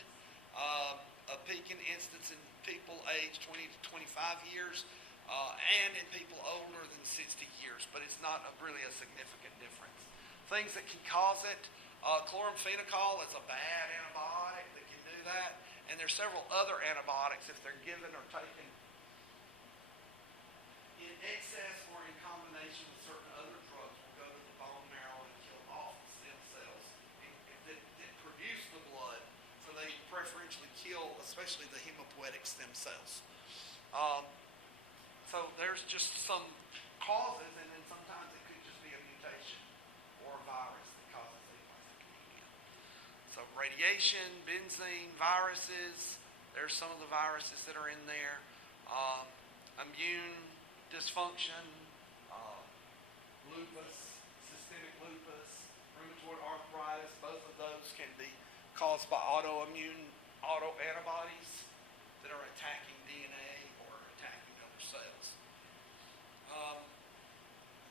a peak in incidence in people aged 20 to 25 years, and in people older than 60 years, but it's not really a significant difference. Things that can cause it, chloramphenicol is a bad antibiotic that can do that, and there's several other antibiotics if they're given or taken in excess or in combination with certain other drugs will go to the bone marrow and kill off the stem cells that produce the blood. So they preferentially kill, especially the hematopoietic stem cells. So there's just some causes, and then sometimes it could just be a mutation or a virus that causes leukemia. So radiation, benzene, viruses, there's some of the viruses that are in there. Immune dysfunction, lupus, systemic lupus, rheumatoid arthritis, both of those can be caused by autoantibodies that are attacking DNA or attacking other cells.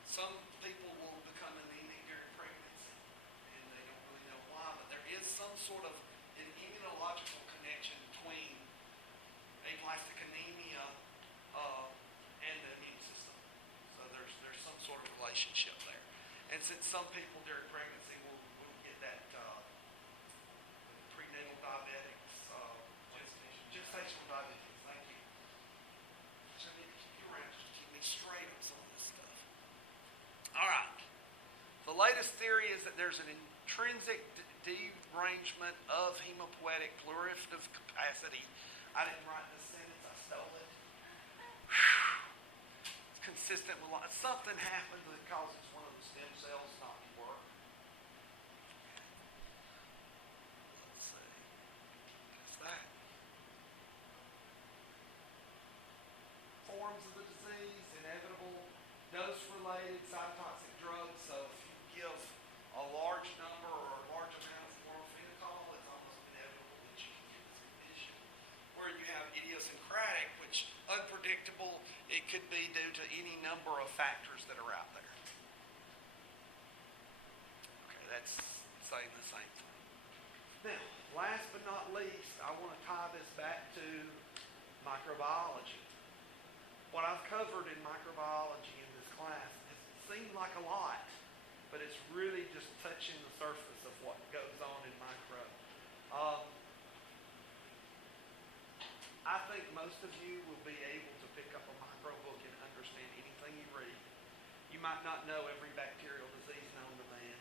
Some people will become anemic during pregnancy, and they don't really know why, but there is some sort of an immunological connection between aplastic anemia and the immune system. So there's some sort of relationship there. And since some people during pregnancy will get that prenatal diabetics, gestational diabetes, thank you. So I need to keep you around just to keep me straight on some of this stuff. All right. The latest theory is that there's an intrinsic derangement of hematopoietic proliferative capacity. I didn't write this sentence, I stole it. It's consistent with something happens that causes one of the stem cells not to work. Let's see. What's that? Forms of the disease, inevitable, dose-related cytotoxic drugs. So if you give a large number or a large amount of chloramphenicol, it's almost inevitable that you can get this condition. Where you have idiosyncratic, which unpredictable, it could be due to any number of factors that are out there. Okay, that's saying the same thing. Now, last but not least, I want to tie this back to microbiology. What I've covered in microbiology in this class has seemed like a lot, but it's really just touching the surface of what goes on in micro. I think most of you will be able to pick up a micro book and understand anything you read. You might not know every bacterial disease known to man.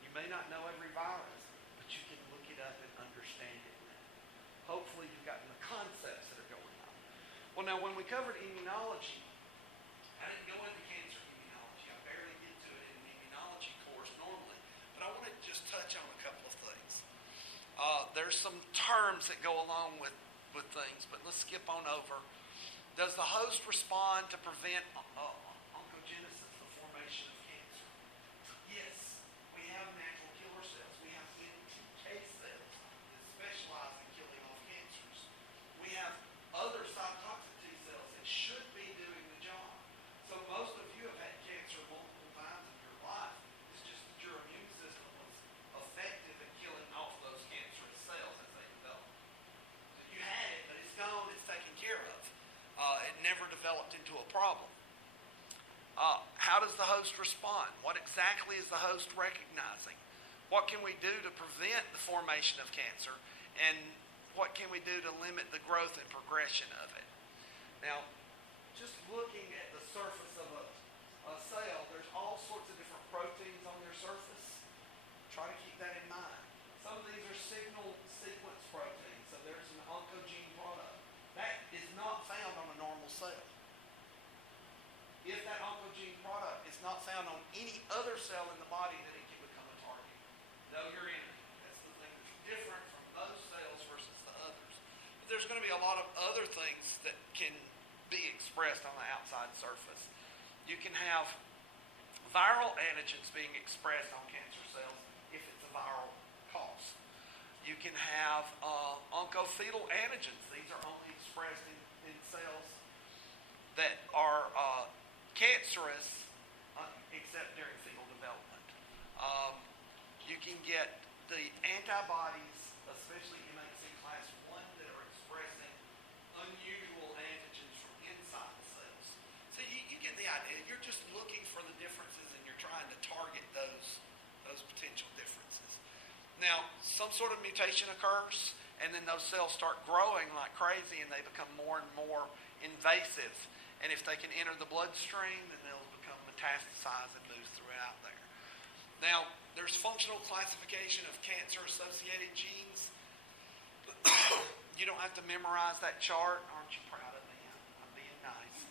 You may not know every virus, but you can look it up and understand it now. Hopefully you've gotten the concepts that are going on. Well, now when we covered immunology, I didn't go into cancer immunology. I barely get to it in the immunology course normally, but I want to just touch on a couple of things. There's some terms that go along with things, but let's skip on over. Does the host respond to prevent oncogenesis, the formation of cancer? Yes. We have natural killer cells. We have NK cells that specialize in killing off cancers. We have other cytotoxic T cells that should be doing the job. So most of you have had cancer multiple times in your life. It's just that your immune system was effective at killing off those cancerous cells as they develop. So you had it, but it's gone, it's taken care of. It never developed into a problem. How does the host respond? What exactly is the host recognizing? What can we do to prevent the formation of cancer? And what can we do to limit the growth and progression of it? Now, just looking at the surface of a cell, there's all sorts of different proteins on their surface. Try to keep that in mind. Some of these are signal sequence proteins, so there's an oncogene product. That is not found on a normal cell. If that oncogene product is not found on any other cell in the body, then it can become a target. Know your enemy. That's the thing that's different from those cells versus the others. But there's going to be a lot of other things that can be expressed on the outside surface. You can have viral antigens being expressed on cancer cells if it's a viral You can have oncofetal antigens. These are only expressed in cells that are cancerous, except during fetal development. You can get the antibodies, especially MHC class 1, that are expressing unusual antigens from inside the cells. So you get the idea. You're just looking for the differences and you're trying to target those potential differences. Now, some sort of mutation occurs, and then those cells start growing like crazy, and they become more and more invasive. And if they can enter the bloodstream, then they'll become metastasized and move throughout there. Now, there's functional classification of cancer-associated genes. You don't have to memorize that chart. Aren't you proud of me? I'm being nice.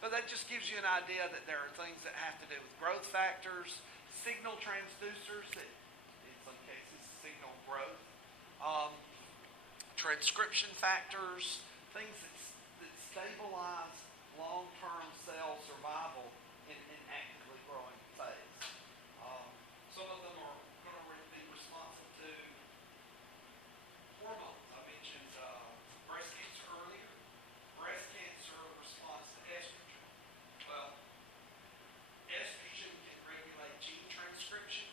But that just gives you an idea that there are things that have to do with growth factors, signal transducers that in some cases signal growth, transcription factors, things that stabilize long-term cell survival in actively growing phase. Some of them are going to be responsive to hormones. I mentioned breast cancer earlier. Breast cancer responds to estrogen. Well, estrogen can regulate gene transcription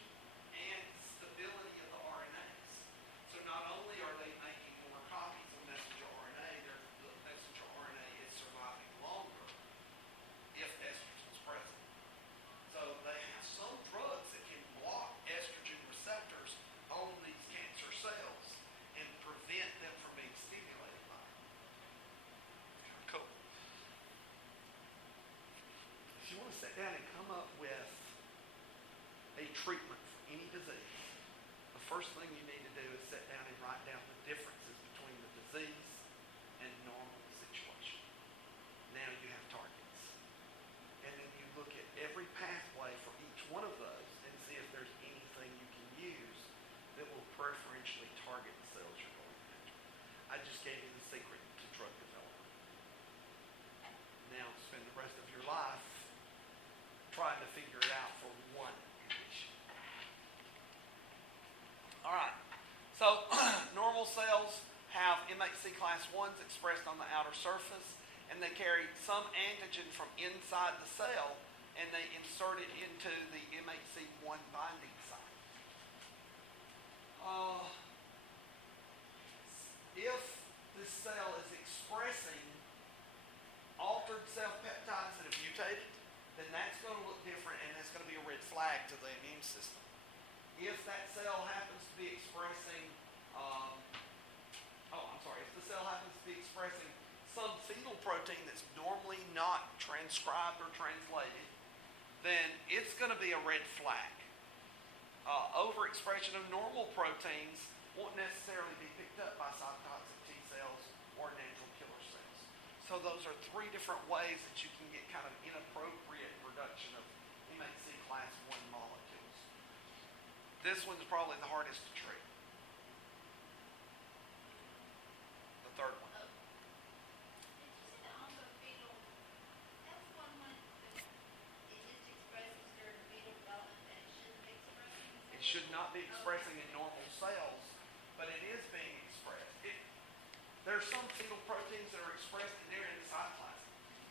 and stability of the RNAs. So not only are they making more copies of messenger RNA, the messenger RNA is surviving longer if estrogen is present. So they have some drugs that can block estrogen receptors on these cancer cells and prevent them from being stimulated by it. Cool. If you want to sit down and come up with a treatment for any disease, the first thing you need to do is sit down and write down the differences between the disease and normal situation. Now you have targets. And then you look at every pathway for each one of those and see if there's anything you can use that will preferentially target the cells you're going after. I just gave you the secret to drug development. Now spend the rest of your life trying to figure it out for one condition. All right. So normal cells have MHC class 1s expressed on the outer surface, and they carry some antigen from inside the cell, and they insert it into the MHC1 binding site. If this cell is expressing altered self-peptides that have mutated, then that's going to look different, and that's going to be a red flag to the immune system. If that cell happens to be expressing, if the cell happens to be expressing some fetal protein that's normally not transcribed or translated, then it's going to be a red flag. Overexpression of normal proteins won't necessarily be picked up by cytotoxic T cells or natural killer cells. So those are three different ways that you can get kind of inappropriate production of MHC class 1 molecules. This one's probably the hardest to treat. The third one. Did you say the oncofetal, that's one when it just expresses during fetal development that it shouldn't be expressing? It should not be expressing in normal cells, but it is being expressed. There are some fetal proteins that are expressed and they're in the cytoplasm.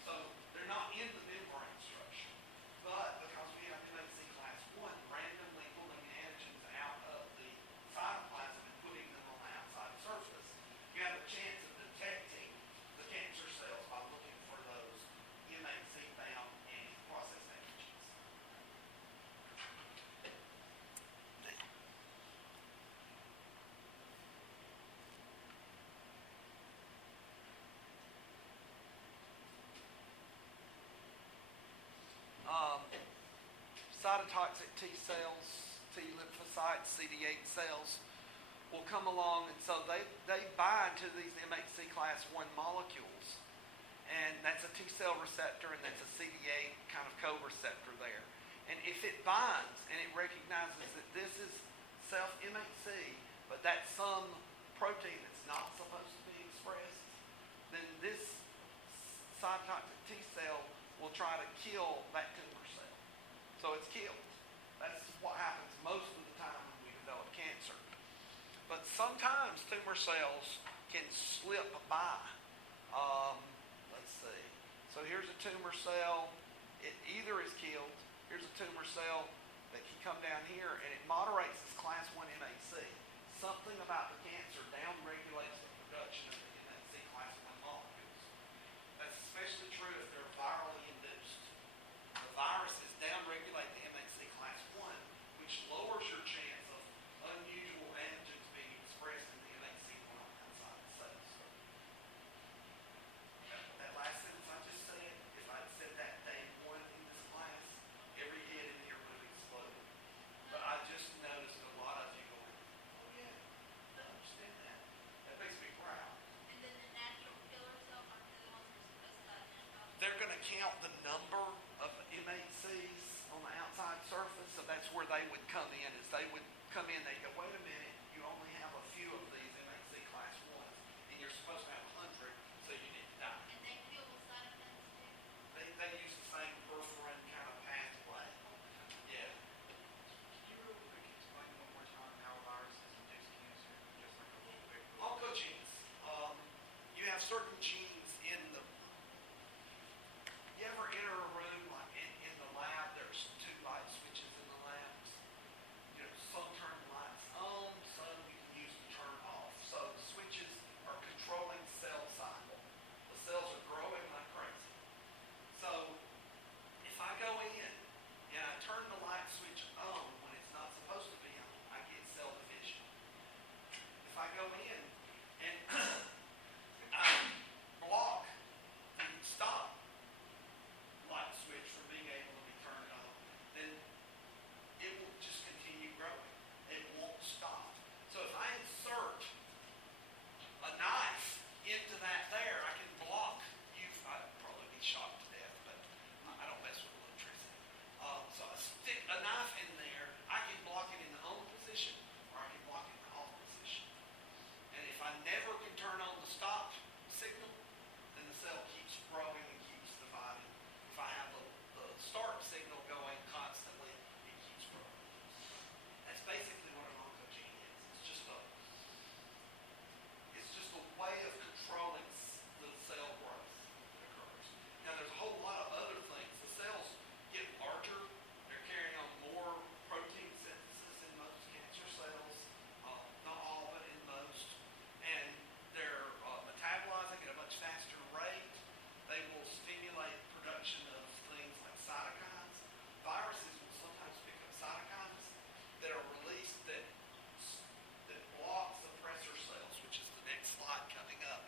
So they're not in the membrane structure. But because we have MHC class 1 randomly pulling antigens out of the cytoplasm and putting them on the outside surface, you have a chance of detecting the cancer cells by looking for those MHC-bound anti-process antigens. Cytotoxic T cells, T lymphocytes, CD8 cells will come along, and so they bind to these MHC class 1 molecules, and that's a T cell receptor and that's a CD8 kind of co-receptor there. And if it binds and it recognizes that this is self-MHC, but that's some protein that's not supposed to be expressed, then this cytotoxic T cell will try to kill that tumor cell. So it's killed. That's what happens most of the time when we develop cancer. But sometimes tumor cells can slip by. Let's see. So here's a tumor cell. It either is killed. Here's a tumor cell that can come down here, and it moderates this class 1 MHC. Something about the cancer downregulates the production of the MHC class 1 molecules. That's especially true if they're virally induced. The viruses downregulate the MHC class 1, which lowers your chance of unusual antigens being expressed in the MHC1 on the outside of cells. That last sentence I just said, if I'd said that day 1 in this class, every head in here would have exploded. But I just noticed a lot of you going, oh yeah, I understand that. That makes me proud. And then the natural killer cells aren't they the ones that are supposed to identify? They're going to count the number of MHCs on the outside surface, so that's where they would come in. As they would come in, they'd go, wait a minute, you only have a few of these MHC class 1s, and you're supposed to have 100, so you need to die. And they kill the cytokines too? They use the same perforin kind of pathway. Yeah. Can you real quick explain one more time how viruses induce cancer? Just like a little quick. Oncogenes. You have certain genes in the. You ever enter a room like in the lab? There's 2 light switches in the labs. You know, some turn the lights on, some you can use to turn off. So the switches are controlling cell cycle. The cells are growing like crazy. So if I go in and I turn the light switch on when it's not supposed to be on, I get cell division. If I go in and I block and stop light switch from being able to be turned on, then it will just continue growing. It won't stop. So if I insert a knife into that there, I can block you. I'd probably be shot to death, but I don't mess with electricity. So I stick a knife in there, I can block it in the on position, or I can block it in the off position. And if I never can turn on the stop signal, then the cell keeps growing and keeps dividing. If I have the start signal going constantly, it keeps growing. That's basically what an oncogene is. It's just a way of controlling the cell growth that occurs. Now there's a whole lot of other things. The cells get larger. They're carrying on more protein synthesis in most cancer cells. Not all, but in most. And they're metabolizing at a much faster rate. They will stimulate production of things like cytokines. Viruses will sometimes pick up cytokines that are released that block suppressor cells, which is the next slide coming up.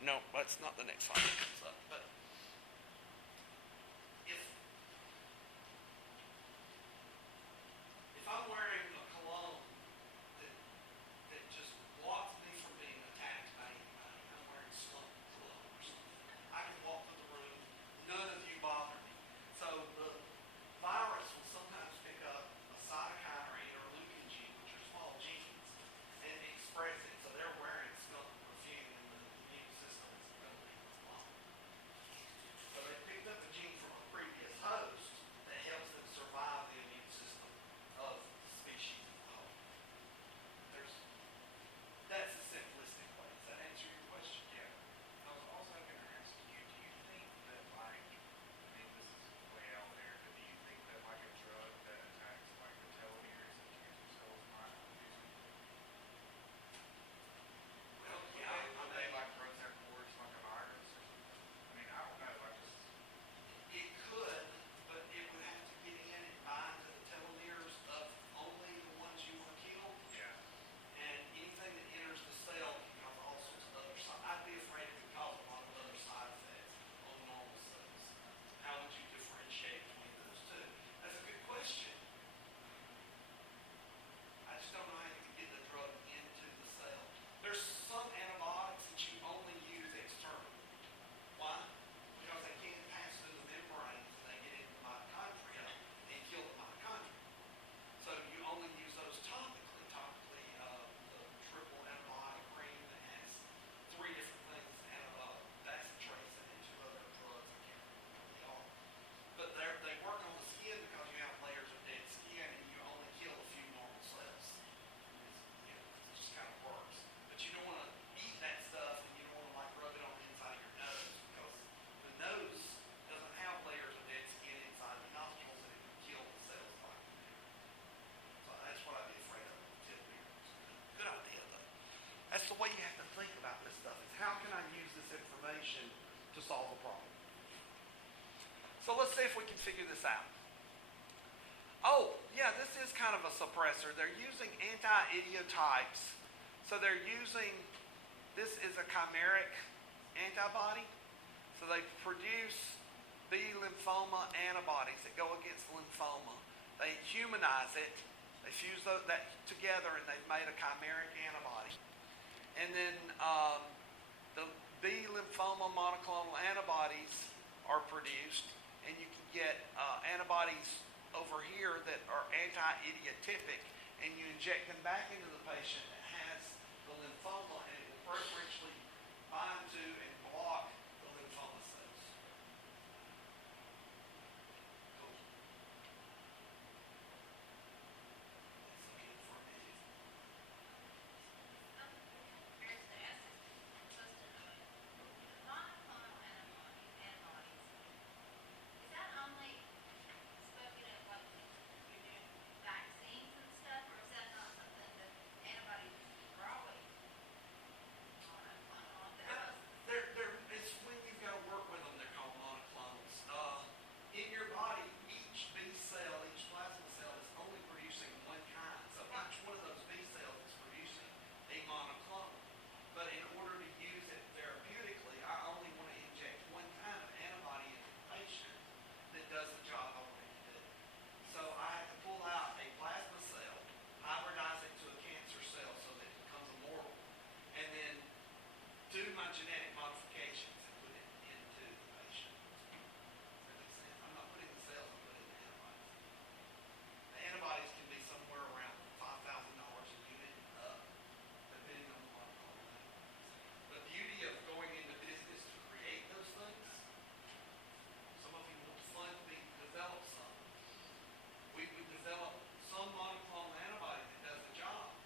No, that's not the next slide that comes up. But if I'm wearing a cologne that just blocks me from being attacked by anybody, I'm wearing slump cologne or something, I can walk through the room, none of you bother me. So the virus will sometimes pick up a cytokine or interleukin gene, which are small genes, and express it. So they're wearing skunk perfume, and the immune system is going to leave us alone. So let's see if we can figure this out. Oh, yeah, this is kind of a suppressor. They're using anti-idiotypes. So they're using, this is a chimeric antibody. So they produce B lymphoma antibodies that go against lymphoma. They humanize it. They fuse that together and they've made a chimeric antibody. And then the B lymphoma monoclonal antibodies are produced, and you can get antibodies over here that are anti-idiotypic, and you inject them back into the patient that has the lymphoma, and it will preferentially bind to and block the lymphoma cells. Cool. Let's look in for a minute. Here's the essence, supposed to know it. The monoclonal antibodies, is that only spoken of like when you're doing vaccines and stuff, or is that not something that antibodies are always monoclonal? It's when you've got to work with them, they're called monoclonals. In your body, each B cell, each plasma cell is only producing one kind. So each one of those B cells is producing a monoclonal. But in order to use it therapeutically, I only want to inject one kind of antibody into the patient that does the job I want it to do. So I have to pull out a plasma cell, hybridize it to a cancer cell so that it becomes immortal, and then do my genetic modifications and put it into the patient. Does that make sense? I'm not putting the cells, I'm putting the antibodies. The antibodies can be somewhere around $5,000 a unit up, depending on the monoclonal antibodies. The beauty of going into business to create those things, some of you want to fund me to develop some. We would develop some monoclonal antibody that does the job.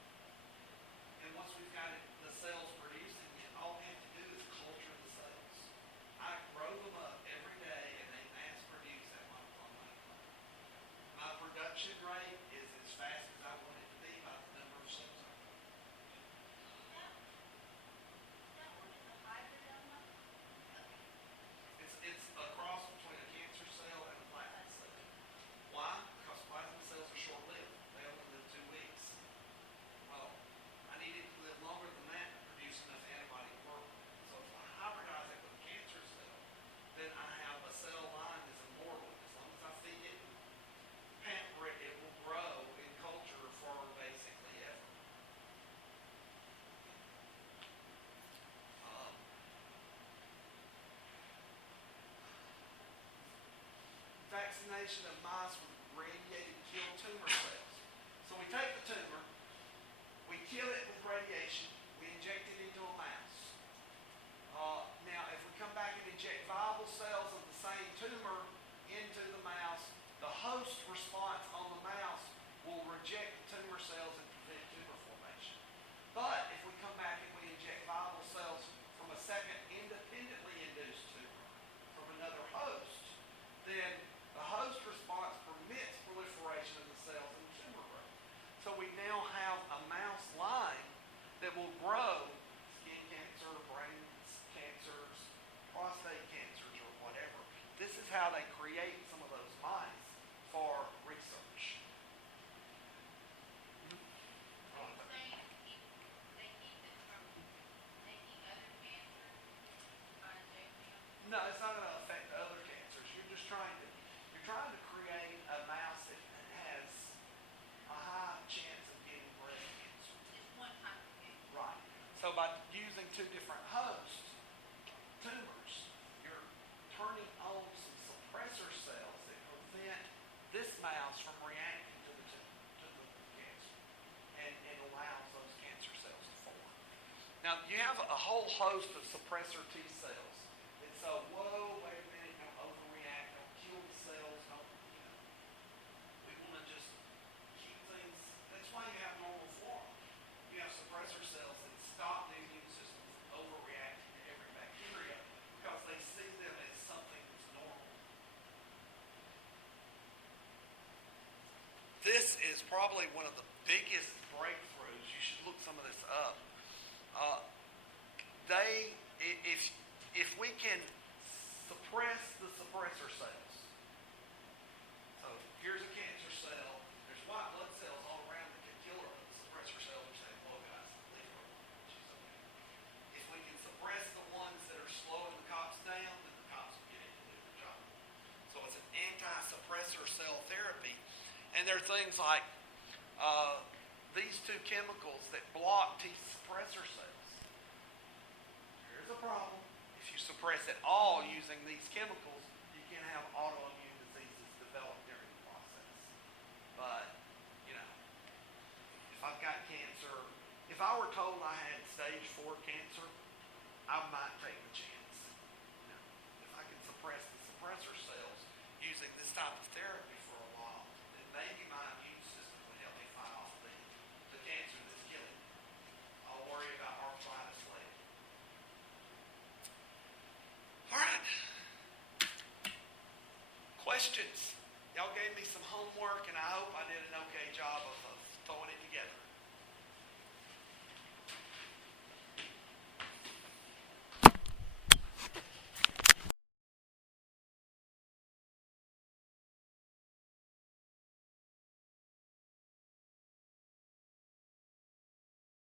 And once we've got the cells producing it, all we have to do is culture the cells. I grow them up every day and they mass produce that monoclonal antibody. My production rate is as fast as I want it to be by the number of cells I grow. Is that one in the hybridoma? It's a cross between a cancer cell and a plasma cell. Why? Because plasma cells are short-lived. They only live 2 weeks. Well, I need it to live longer than that to produce enough antibody to work with. So if I hybridize it with a cancer cell, then I have a cell line that's immortal. As long as I feed it and pamper it, it will grow in culture for basically ever. Um, Vaccination of mice with radiated kill tumor cells. So we take the tumor, we kill it with radiation, we inject it into a mouse. Now, if we come back and inject viable cells of the same tumor into the mouse, the host response on the mouse will reject the tumor cells and prevent tumor formation. But if we come back and we inject viable cells from a second independently induced tumor from another host, then the host response permits proliferation of the cells and tumor growth. So we now have a mouse line that will grow skin cancer, brain cancers, prostate cancers, or whatever. This is how they create some of those mice for research. Are you saying they keep it from taking other cancers by injecting them? No, it's not going to affect other cancers. You're trying to create a mouse that has a high chance of getting breast cancer. Just one type of cancer. Right. So by using 2 different host tumors, you're turning on some suppressor cells that prevent this mouse from reacting to the cancer and allows those cancer cells to form. Now, you have a whole host of suppressor T cells. And so, whoa, wait a minute, don't overreact, don't kill the cells, don't, we want to just keep things, that's why you have normal flora. You have suppressor cells that stop the immune system from overreacting to every bacteria because they see them as something that's normal. This is probably one of the biggest breakthroughs. You should look some of this up. If we can suppress the suppressor cells, things like these two chemicals that block T suppressor cells. Here's a problem. If you suppress at all using these chemicals, you can have autoimmune diseases develop during the process. But, you know, if I've got cancer, if I were told I had stage 4 cancer, I might take the chance. You know, if I can suppress the suppressor cells using this type of therapy for a while, then maybe my immune system would help me fight off the cancer that's killing me. I'll worry about arthritis later. All right. Questions? Y'all gave me some homework, and I hope I did an okay job of throwing it together.